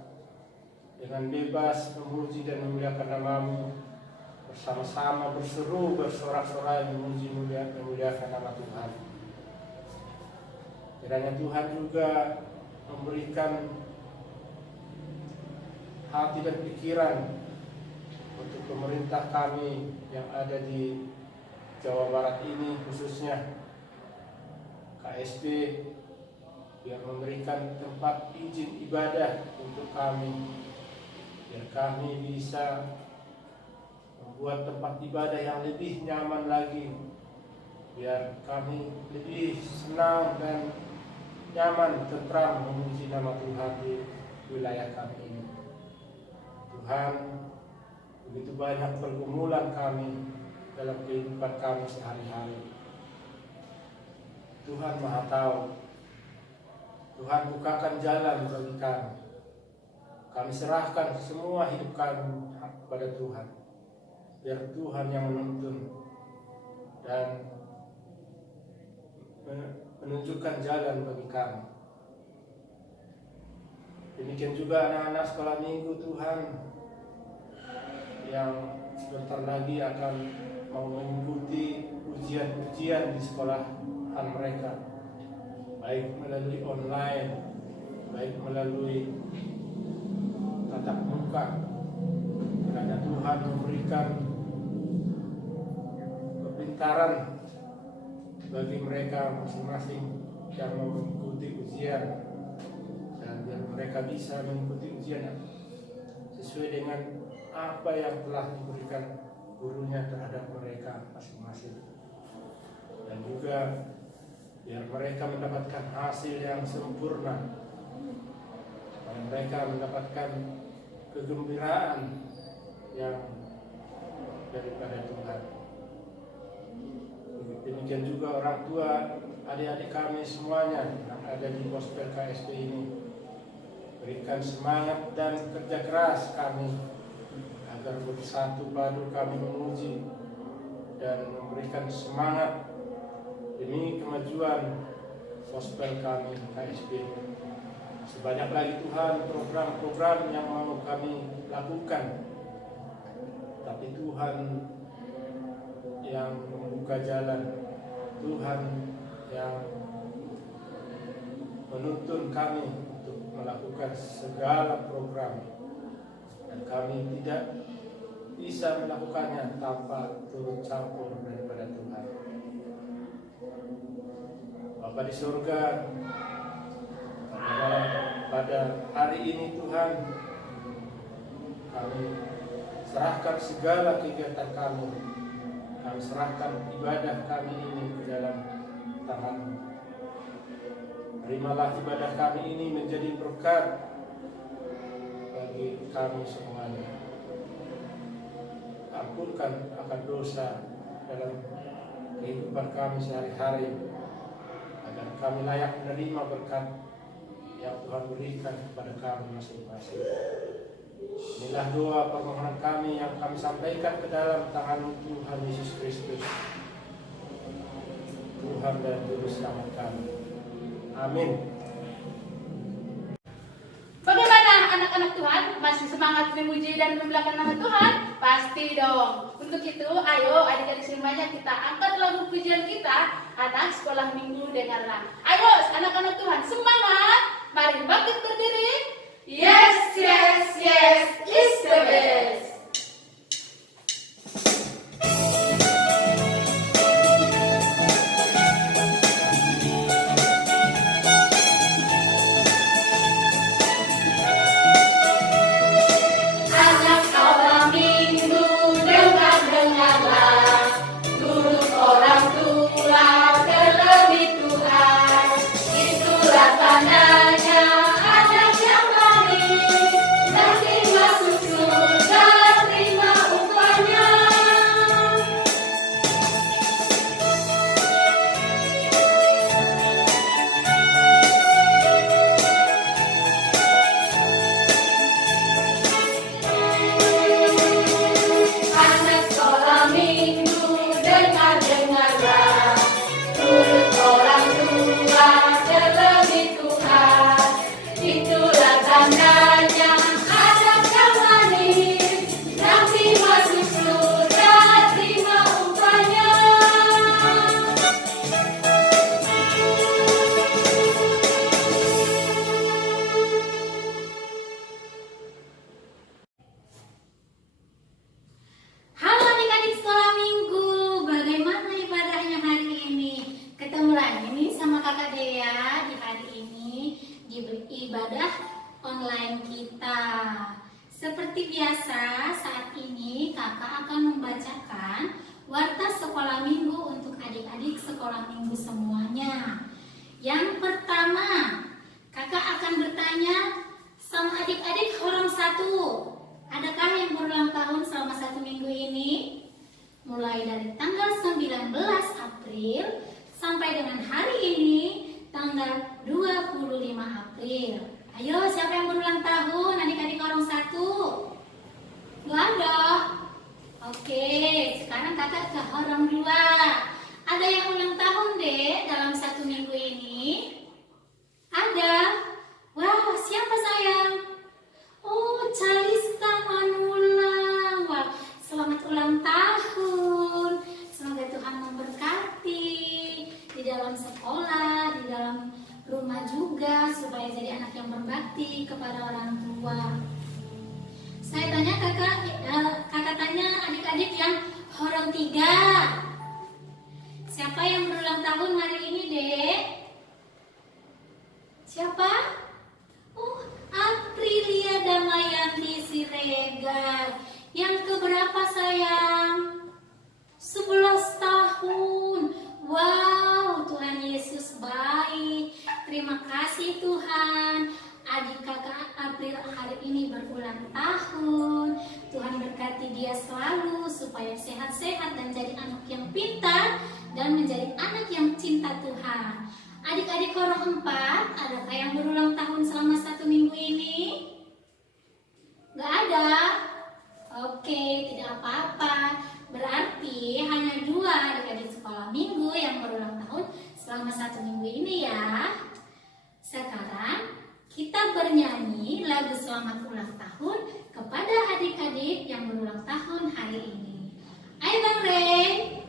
dengan bebas memuji dan memuliakan nama-Mu, bersama-sama berseru bersorak-sorai memuji dan memuliakan nama Tuhan. Kiranya Tuhan juga memberikan hati dan pikiran untuk pemerintah kami yang ada di Jawa Barat ini, khususnya KSB, yang memberikan tempat izin ibadah untuk kami, biar kami bisa membuat tempat ibadah yang lebih nyaman lagi, biar kami lebih senang dan nyaman, tentram memuji nama Tuhan di wilayah kami ini. Tuhan, begitu banyak pergumulan kami dalam kehidupan kami sehari-hari. Tuhan Maha Tahu. Tuhan bukakan jalan bagi kami. Kami serahkan semua hidup kami kepada Tuhan. Biar Tuhan yang menuntun dan menunjukkan jalan bagi kami. Demikian juga anak-anak sekolah minggu Tuhan, yang sebentar lagi akan mau mengikuti ujian-ujian di sekolahan mereka, baik melalui online, baik melalui tatap muka. Kiranya Tuhan memberikan kepintaran bagi mereka masing-masing yang mau mengikuti ujian, dan biar mereka bisa mengikuti ujian sesuai dengan apa yang telah diberikan gurunya terhadap mereka masing-masing, dan juga biar mereka mendapatkan hasil yang sempurna, supaya mereka mendapatkan kegembiraan yang daripada Tuhan. Demikian juga orang tua, adik-adik kami semuanya yang ada di Gospel KSB ini, berikan semangat dan kerja keras kami agar bersatu padu kami memuji dan memberikan semangat demi kemajuan Gospel kami KSB. Sebanyak lagi Tuhan program-program yang mau kami lakukan, tapi Tuhan yang membuka jalan, Tuhan yang menuntun kami untuk melakukan segala program, dan kami tidak bisa melakukannya tanpa turut campur daripada Tuhan. Bapa di surga, pada hari ini Tuhan, kami serahkan segala kegiatan kami, kami serahkan ibadah kami ini ke dalam tangan-Mu. Terimalah ibadah kami ini menjadi berkat bagi kami semuanya. Ampunkan akan dosa dalam kehidupan kami sehari-hari, agar kami layak menerima berkat yang Tuhan berikan kepada kami masing-masing. Inilah doa permohonan kami yang kami sampaikan ke dalam tangan Tuhan Yesus Kristus, Tuhan dan Juru Selamat kami. Amin. Bagaimana anak-anak anak-anak Tuhan masih semangat memuji dan memuliakan nama Tuhan? Pasti dong. Untuk itu, ayo adik-adik semuanya kita angkat lagu pujian kita, anak sekolah minggu dengarlah. Ayo anak-anak Tuhan semangat, mari bangkit berdiri. Yes, yes, yes, is the best. Anak sekolah minggu dengar-dengarlah, guru orang tua terlebih Tuhan. Itulah tandanya anak yang baik, nanti masuk surga terima upahnya. Anak sekolah minggu dengar-dengarlah, turut orang tua terlebih Tuhan. Itulah tandanya anak yang manis, nanti masuk surga terima upahnya. Halo adik-adik sekolah minggu, bagaimana ibadahnya hari ini? Ketemu lagi nih sama kakak Dea di hari ini di ibadah online kita. Seperti biasa, saat ini kakak akan membacakan warta sekolah minggu untuk adik-adik sekolah minggu semuanya. Yang pertama, kakak akan bertanya sama adik-adik orang satu. Adakah yang berulang tahun selama 1 minggu ini? Mulai dari tanggal 19 April sampai dengan hari ini tanggal 25 April. Ayo, siapa yang berulang tahun? Adik-adik orang satu. Nggak ada. Oke, sekarang kakak ke orang dua. Ada yang ulang tahun deh dalam 1 minggu ini? Ada. Wah, siapa sayang? Oh, Calista Manula. Wah, selamat ulang tahun. Semoga Tuhan memberkati di dalam sekolah, di dalam rumah juga, supaya jadi anak yang berbakti kepada orang tua. Saya tanya kakak tanya adik-adik yang orang tiga. Siapa yang berulang tahun hari ini, Dek? Siapa? Oh, Aprilia Damayanti Siregar. Yang keberapa sayang? 11 tahun. Wow, Tuhan Yesus baik. Terima kasih Tuhan. Adik kakak April hari ini berulang tahun. Tuhan berkati dia selalu supaya sehat-sehat dan jadi anak yang pintar dan menjadi anak yang cinta Tuhan. Adik-adik orang 4, adakah yang berulang tahun selama 1 minggu ini? Gak ada? Oke, tidak apa-apa. Berarti hanya 2 adik-adik sekolah minggu yang berulang tahun selama 1 minggu ini ya. Sekarang kita bernyanyi lagu selamat ulang tahun kepada adik-adik yang berulang tahun hari ini. Ayo Bang Rey.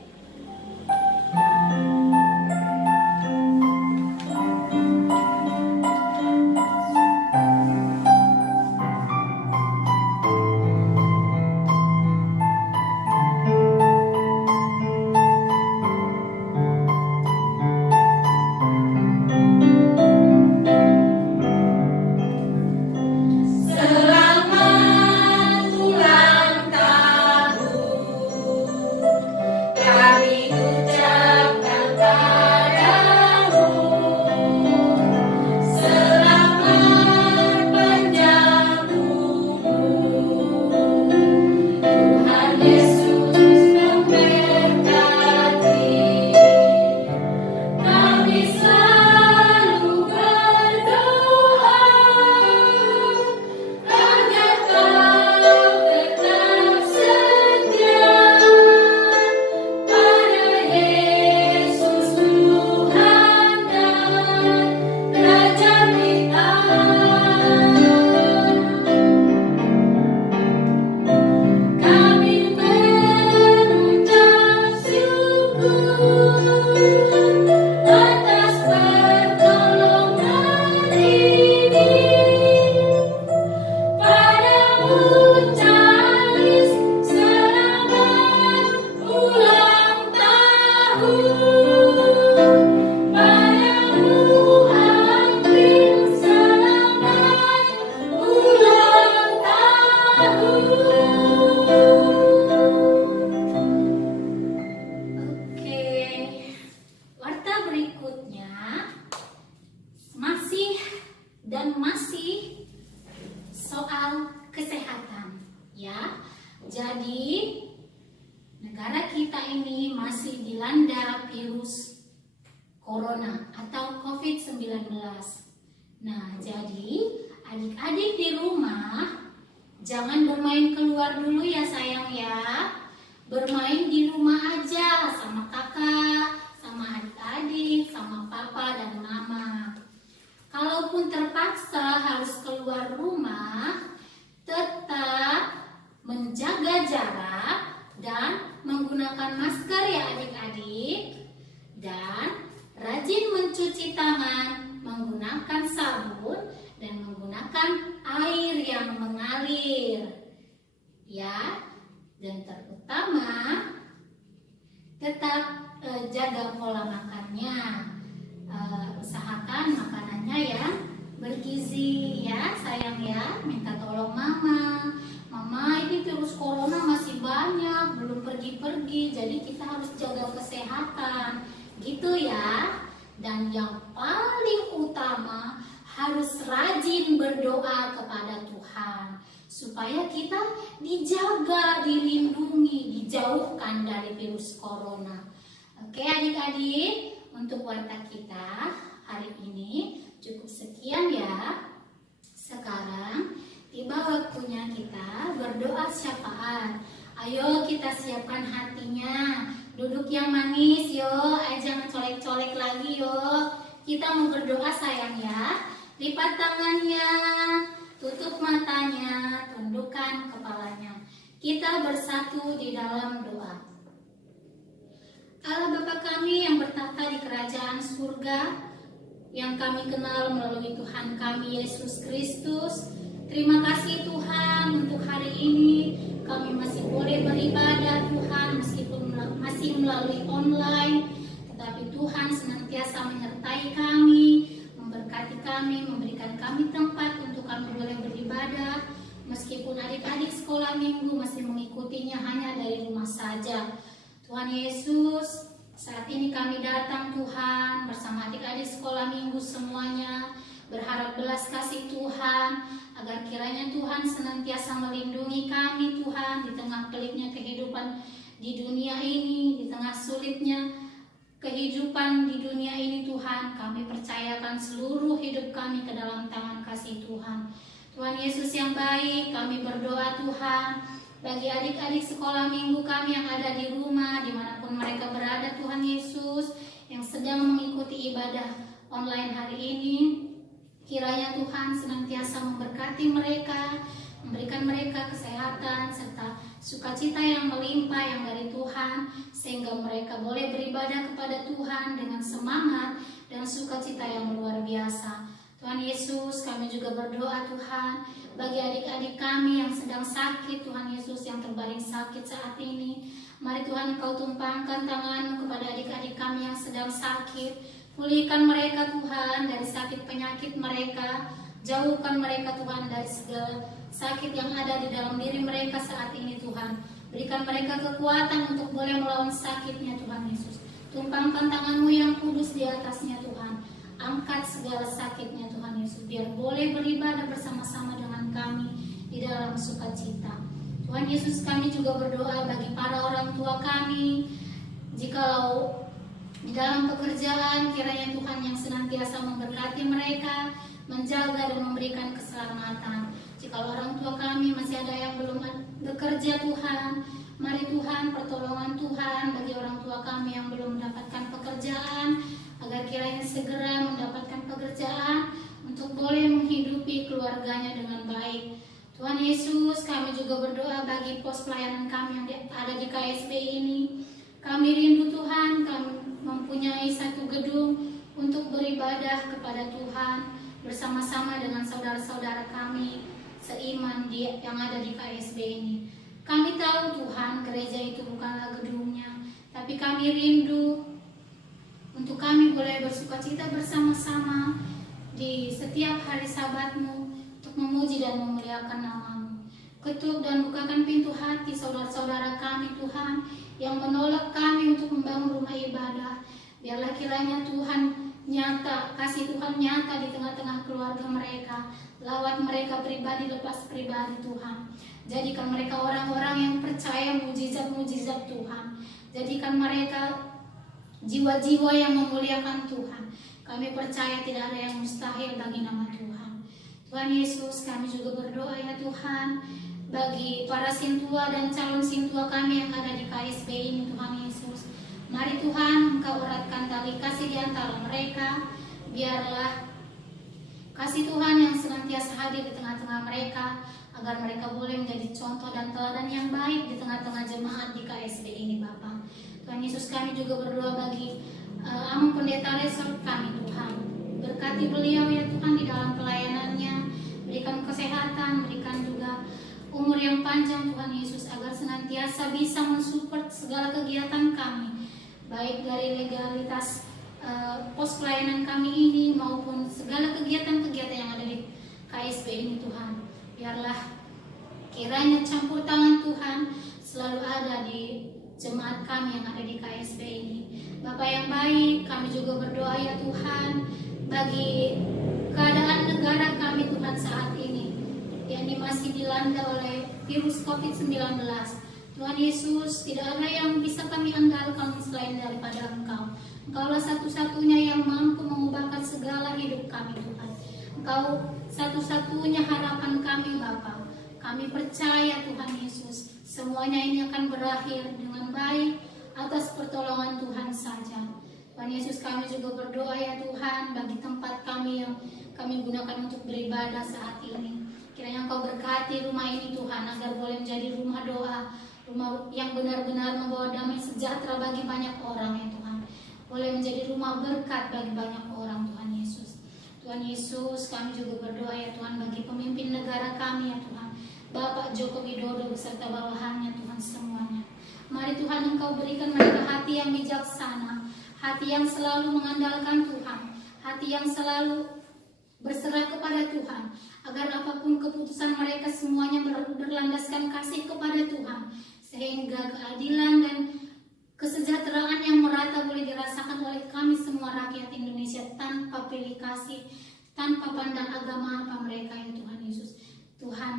Selamat Ya, jadi negara kita ini masih dilanda virus corona atau COVID-19. Nah, jadi adik-adik di rumah jangan bermain keluar dulu ya sayang ya. Bermain di rumah aja sama kakak, sama adik-adik, sama papa dan mama. Kalaupun terpaksa harus keluar rumah, tetap menjaga jarak dan menggunakan masker ya adik-adik. Dan rajin mencuci tangan menggunakan sabun dan menggunakan air yang mengalir. Ya, dan terutama tetap jaga pola makannya. Usahakan makanannya yang bergizi ya sayang ya. Minta tolong mama, ini virus corona masih banyak, belum pergi-pergi, jadi kita harus jaga kesehatan gitu ya. Dan yang paling utama harus rajin berdoa kepada Tuhan supaya kita dijaga, dilindungi, dijauhkan dari virus corona. Oke adik-adik, untuk warta kita hari ini cukup sekian ya. Sekarang tiba waktunya kita berdoa syafaat. Ayo kita siapkan hatinya. Duduk yang manis yo, jangan colek-colek lagi yo. Kita mau berdoa sayang ya. Lipat tangannya, tutup matanya, tundukkan kepalanya. Kita bersatu di dalam doa. Allah Bapa kami yang bertata di kerajaan surga, yang kami kenal melalui Tuhan kami Yesus Kristus. Terima kasih Tuhan untuk hari ini kami masih boleh beribadah Tuhan meskipun masih melalui online. Tetapi Tuhan senantiasa menyertai kami, memberkati kami, memberikan kami tempat untuk kami boleh beribadah. Meskipun adik-adik sekolah minggu masih mengikutinya hanya dari rumah saja. Tuhan Yesus, saat ini kami datang Tuhan bersama adik-adik sekolah minggu semuanya, berharap belas kasih Tuhan, agar kiranya Tuhan senantiasa melindungi kami Tuhan di tengah peliknya kehidupan di dunia ini, di tengah sulitnya kehidupan di dunia ini Tuhan. Kami percayakan seluruh hidup kami ke dalam tangan kasih Tuhan. Tuhan Yesus yang baik, kami berdoa Tuhan bagi adik-adik sekolah minggu kami yang ada di rumah, dimanapun mereka berada Tuhan Yesus, yang sedang mengikuti ibadah online hari ini. Kiranya Tuhan senantiasa memberkati mereka, memberikan mereka kesehatan serta sukacita yang melimpah yang dari Tuhan, sehingga mereka boleh beribadah kepada Tuhan dengan semangat dan sukacita yang luar biasa. Tuhan Yesus, kami juga berdoa Tuhan bagi adik-adik kami yang sedang sakit, Tuhan Yesus yang terbaring sakit saat ini. Mari Tuhan Engkau tumpangkan tangan-Mu kepada adik-adik kami yang sedang sakit. Pulihkan mereka Tuhan dari sakit penyakit mereka. Jauhkan mereka Tuhan dari segala sakit yang ada di dalam diri mereka saat ini Tuhan. Berikan mereka kekuatan untuk boleh melawan sakitnya Tuhan Yesus. Tumpangkan tangan-Mu yang kudus di atasnya Tuhan. Angkat segala sakitnya Tuhan Yesus, biar boleh beribadah bersama-sama dengan kami di dalam sukacita. Tuhan Yesus, kami juga berdoa bagi para orang tua kami. Jikalau di dalam pekerjaan, kiranya Tuhan yang senantiasa memberkati mereka, menjaga dan memberikan keselamatan. Jikalau orang tua kami masih ada yang belum bekerja Tuhan, mari Tuhan pertolongan Tuhan bagi orang tua kami yang belum mendapatkan pekerjaan, agar kiranya segera mendapatkan pekerjaan untuk boleh menghidupi keluarganya dengan baik. Tuhan Yesus, kami juga berdoa bagi pos pelayanan kami yang ada di KSB ini. Kami rindu Tuhan, kami mempunyai satu gedung untuk beribadah kepada Tuhan bersama-sama dengan saudara-saudara kami seiman yang ada di KSB ini. Kami tahu Tuhan, gereja itu bukanlah gedungnya, tapi kami rindu untuk kami boleh bersukacita bersama-sama di setiap hari Sabat-Mu untuk memuji dan memuliakan nama-Mu. Ketuk dan bukakan pintu hati saudara-saudara kami Tuhan yang menolak kami untuk membangun rumah ibadah. Biarlah kiranya Tuhan nyata, kasih Tuhan nyata di tengah-tengah keluarga mereka, lawat mereka pribadi lepas pribadi Tuhan. Jadikan mereka orang-orang yang percaya mujizat-mujizat Tuhan. Jadikan mereka jiwa-jiwa yang memuliakan Tuhan. Kami percaya tidak ada yang mustahil bagi nama Tuhan. Tuhan Yesus, kami juga berdoa ya Tuhan, bagi para sintua dan calon sintua kami yang ada di KSB ini Tuhan Yesus. Mari Tuhan, Engkau eratkan tali kasih di antara mereka. Biarlah kasih Tuhan yang senantiasa hadir di tengah-tengah mereka, agar mereka boleh menjadi contoh dan teladan yang baik di tengah-tengah jemaat di KSB ini Bapa. Tuhan Yesus, kami juga berdoa bagi Amang Pendeta Resort kami Tuhan. Berkati beliau ya Tuhan di dalam pelayanannya, berikan kesehatan, berikan juga umur yang panjang Tuhan Yesus, agar senantiasa bisa mensupport segala kegiatan kami, baik dari legalitas pos pelayanan kami ini maupun segala kegiatan-kegiatan yang ada di KSB ini Tuhan. Biarlah kiranya campur tangan Tuhan selalu ada di jemaat kami yang ada di KSB ini. Bapa yang baik, kami juga berdoa ya Tuhan bagi keadaan negara kami Tuhan saat ini, yakni masih dilanda oleh virus COVID-19. Tuhan Yesus, tidak ada yang bisa kami andalkan selain daripada Engkau. Engkaulah satu-satunya yang mampu mengubahkan segala hidup kami Tuhan. Engkau satu-satunya harapan kami Bapa. Kami percaya Tuhan Yesus, semuanya ini akan berakhir dengan baik atas pertolongan Tuhan saja. Tuhan Yesus, kami juga berdoa ya Tuhan bagi tempat kami yang kami gunakan untuk beribadah saat ini. Kiranya Engkau berkati rumah ini Tuhan, agar boleh menjadi rumah doa, rumah yang benar-benar membawa damai sejahtera bagi banyak orang ya Tuhan. Boleh menjadi rumah berkat bagi banyak orang Tuhan Yesus. Tuhan Yesus, kami juga berdoa ya Tuhan bagi pemimpin negara kami ya Tuhan, Bapak Joko Widodo beserta bawahannya Tuhan semuanya. Mari Tuhan Engkau berikan mereka hati yang bijaksana, hati yang selalu mengandalkan Tuhan, hati yang selalu berserah kepada Tuhan, agar apapun keputusan mereka semuanya berlandaskan kasih kepada Tuhan, sehingga keadilan dan kesejahteraan yang merata boleh dirasakan oleh kami semua rakyat Indonesia tanpa pilih kasih, tanpa pandang agama apa mereka ya Tuhan Yesus. Tuhan,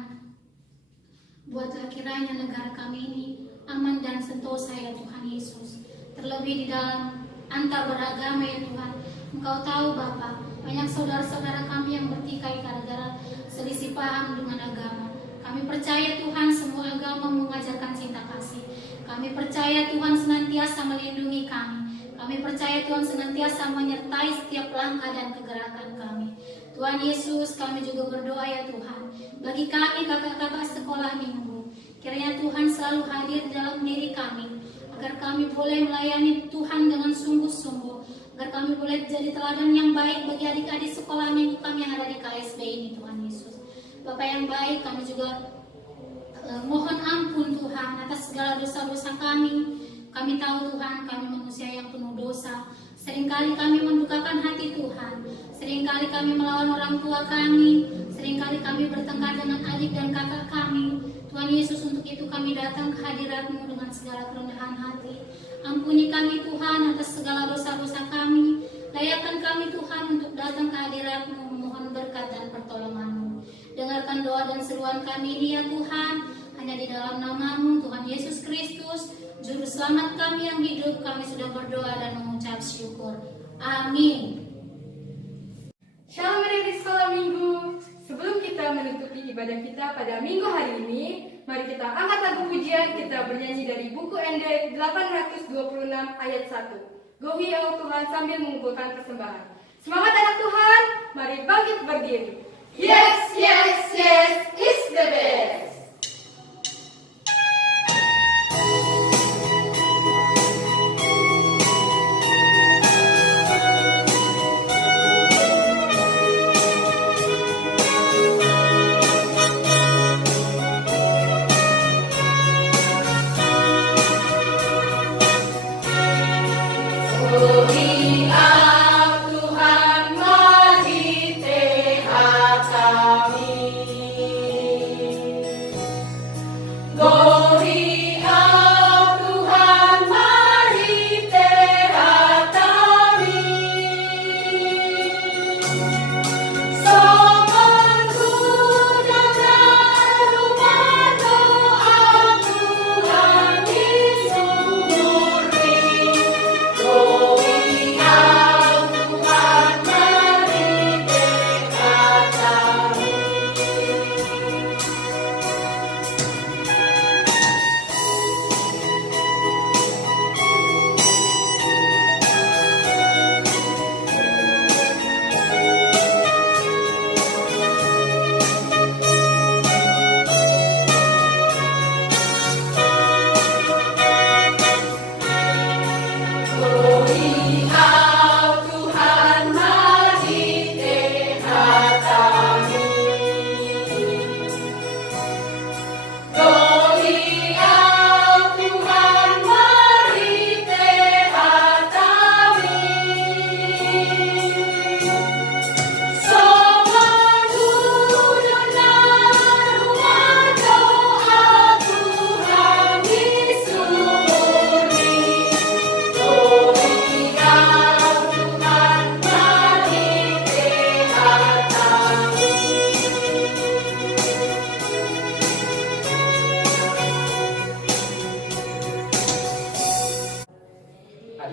buatlah kiranya negara kami ini aman dan sentosa ya Tuhan Yesus. Terlebih di dalam antar beragama ya Tuhan. Engkau tahu Bapa, banyak saudara-saudara kami yang bertikai gara-gara selisih paham dengan agama. Kami percaya Tuhan semua agama mengajarkan cinta kasih. Kami percaya Tuhan senantiasa melindungi kami. Kami percaya Tuhan senantiasa menyertai setiap langkah dan kegerakan kami. Tuhan Yesus, kami juga berdoa ya Tuhan bagi kami kakak-kakak sekolah minggu. Kiranya Tuhan selalu hadir dalam diri kami, agar kami boleh melayani Tuhan dengan sungguh-sungguh, agar kami boleh jadi teladan yang baik bagi adik-adik sekolah minggu kami yang ada di KSB ini Tuhan Yesus. Bapak yang baik, kami juga mohon ampun Tuhan atas segala dosa-dosa kami. Kami tahu Tuhan, kami manusia yang penuh dosa. Seringkali kami mendukakan hati Tuhan. Seringkali kami melawan orang tua kami. Seringkali kami bertengkar dengan adik dan kakak kami. Tuhan Yesus, untuk itu kami datang ke hadirat-Mu dengan segala kerendahan hati. Ampuni kami Tuhan atas segala dosa-dosa kami. Layakkan kami Tuhan untuk datang ke hadirat-Mu, memohon berkat dan pertolongan-Mu. Dengarkan doa dan seruan kami ini ya Tuhan. Hanya di dalam nama-Mu Tuhan Yesus Kristus, Juru Selamat kami yang hidup, kami sudah berdoa dan mengucap syukur. Amin. Shalom adik-adik sekolah minggu. Sebelum kita menutupi ibadah kita pada minggu hari ini, mari kita angkat lagu pujian, kita bernyanyi dari buku ND 826 ayat 1. Go ye oh Tuhan, sambil mengumpulkan persembahan. Semangat anak Tuhan, mari bangkit berdiri. Yes, yes, yes, it's the best. Tuhan mari TH kami.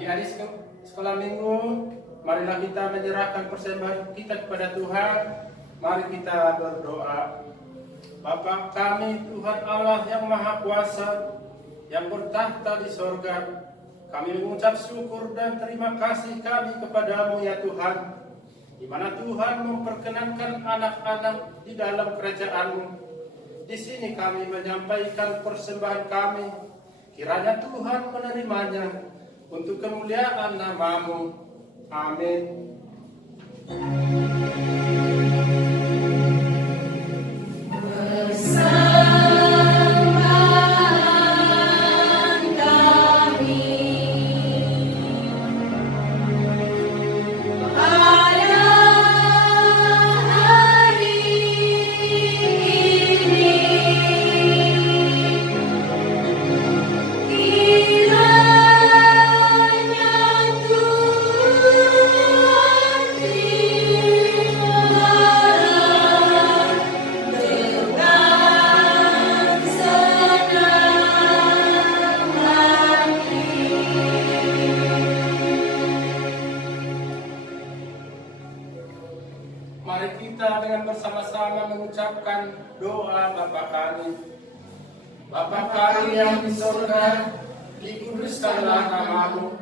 Adik-adik sekolah minggu, marilah kita menyerahkan persembahan kita kepada Tuhan. Mari kita berdoa. Bapa kami, Tuhan Allah yang Maha Kuasa, yang bertahta di sorga, kami mengucap syukur dan terima kasih kami kepadamu ya Tuhan, di mana Tuhan memperkenankan anak-anak di dalam kerajaan-Mu. Di sini kami menyampaikan persembahan kami, kiranya Tuhan menerimanya untuk kemuliaan nama-Mu. Amin. Mari kita dengan bersama-sama mengucapkan doa Bapa kami. Bapa kami yang di sorga, dikuduskanlah nama-Mu,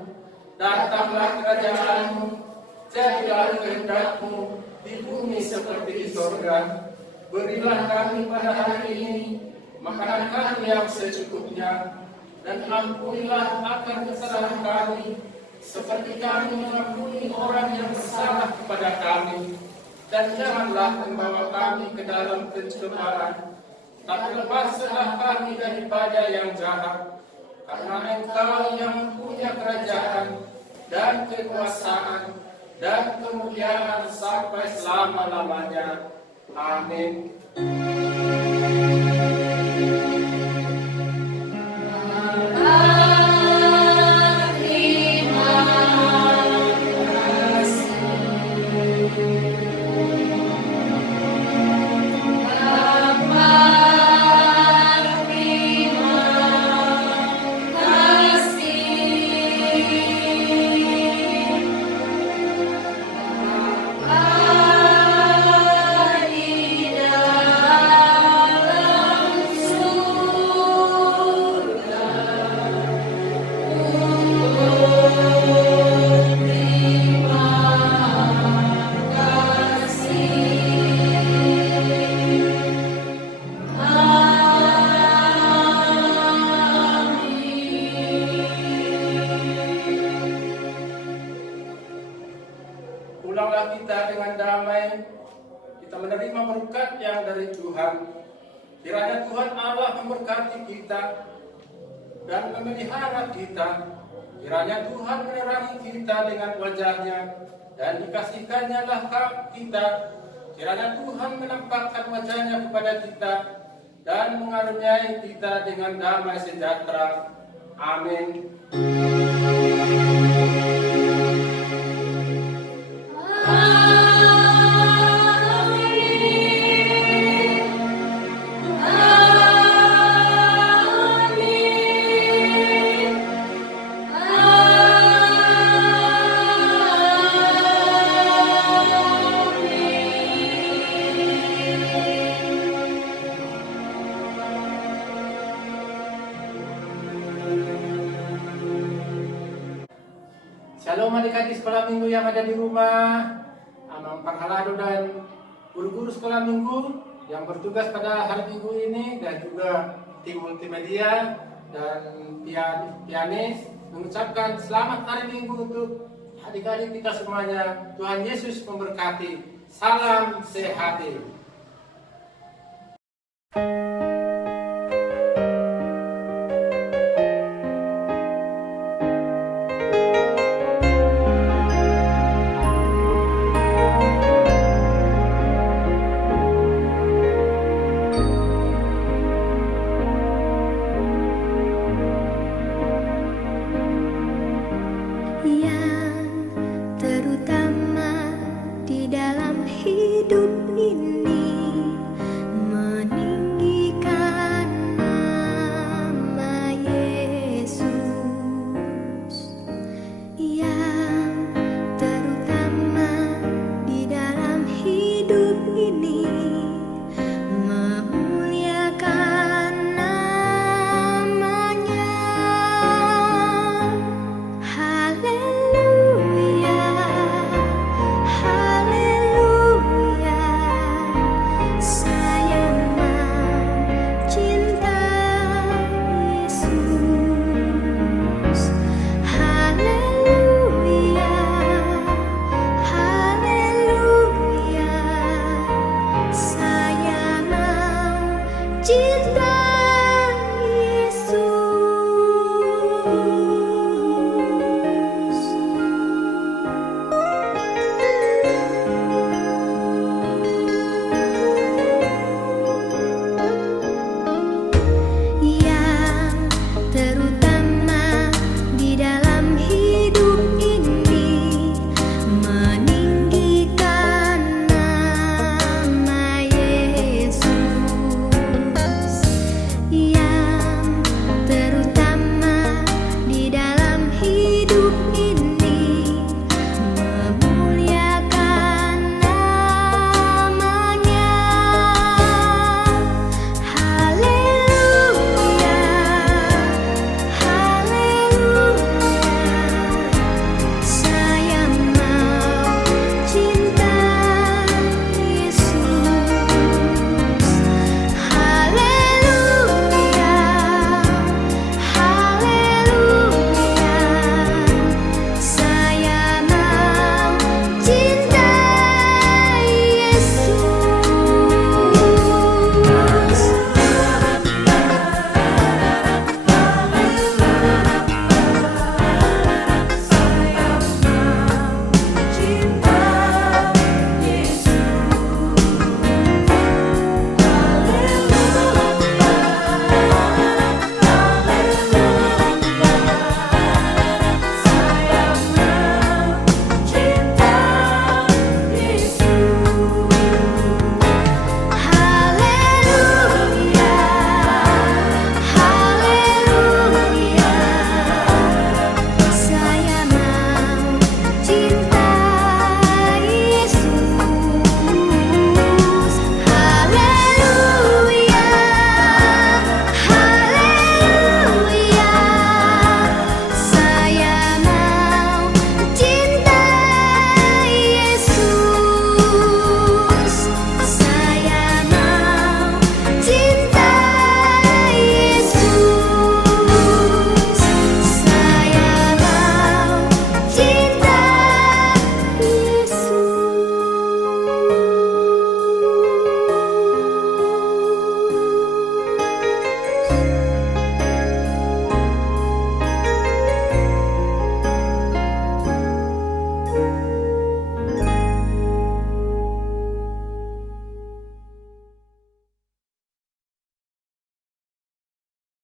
datanglah kerajaan-Mu, jadilah kehendak-Mu di bumi seperti di sorga. Berilah kami pada hari ini makanan kami yang secukupnya, dan ampunilah akan kesalahan kami, seperti kami mengampuni orang yang bersalah kepada kami. Dan janganlah membawa kami ke dalam pencobaan, tapi lepaskanlah kami daripada yang jahat. Karena Engkau yang punya kerajaan dan kekuasaan dan kemuliaan sampai selama-lamanya. Amin. Pulanglah kita dengan damai, kita menerima berkat yang dari Tuhan. Kiranya Tuhan Allah memberkati kita dan memelihara kita. Kiranya Tuhan menerangi kita dengan wajah-Nya dan dikasihkannya lah kita. Kiranya Tuhan menampakkan wajah-Nya kepada kita dan mengaruniai kita dengan damai sejahtera. Amin. Shalom adik-adik sekolah minggu yang ada di rumah, Amang Parhalado dan guru-guru sekolah minggu yang bertugas pada hari minggu ini, dan juga tim multimedia dan pianis mengucapkan selamat hari minggu untuk adik-adik kita semuanya. Tuhan Yesus memberkati. Salam sehati.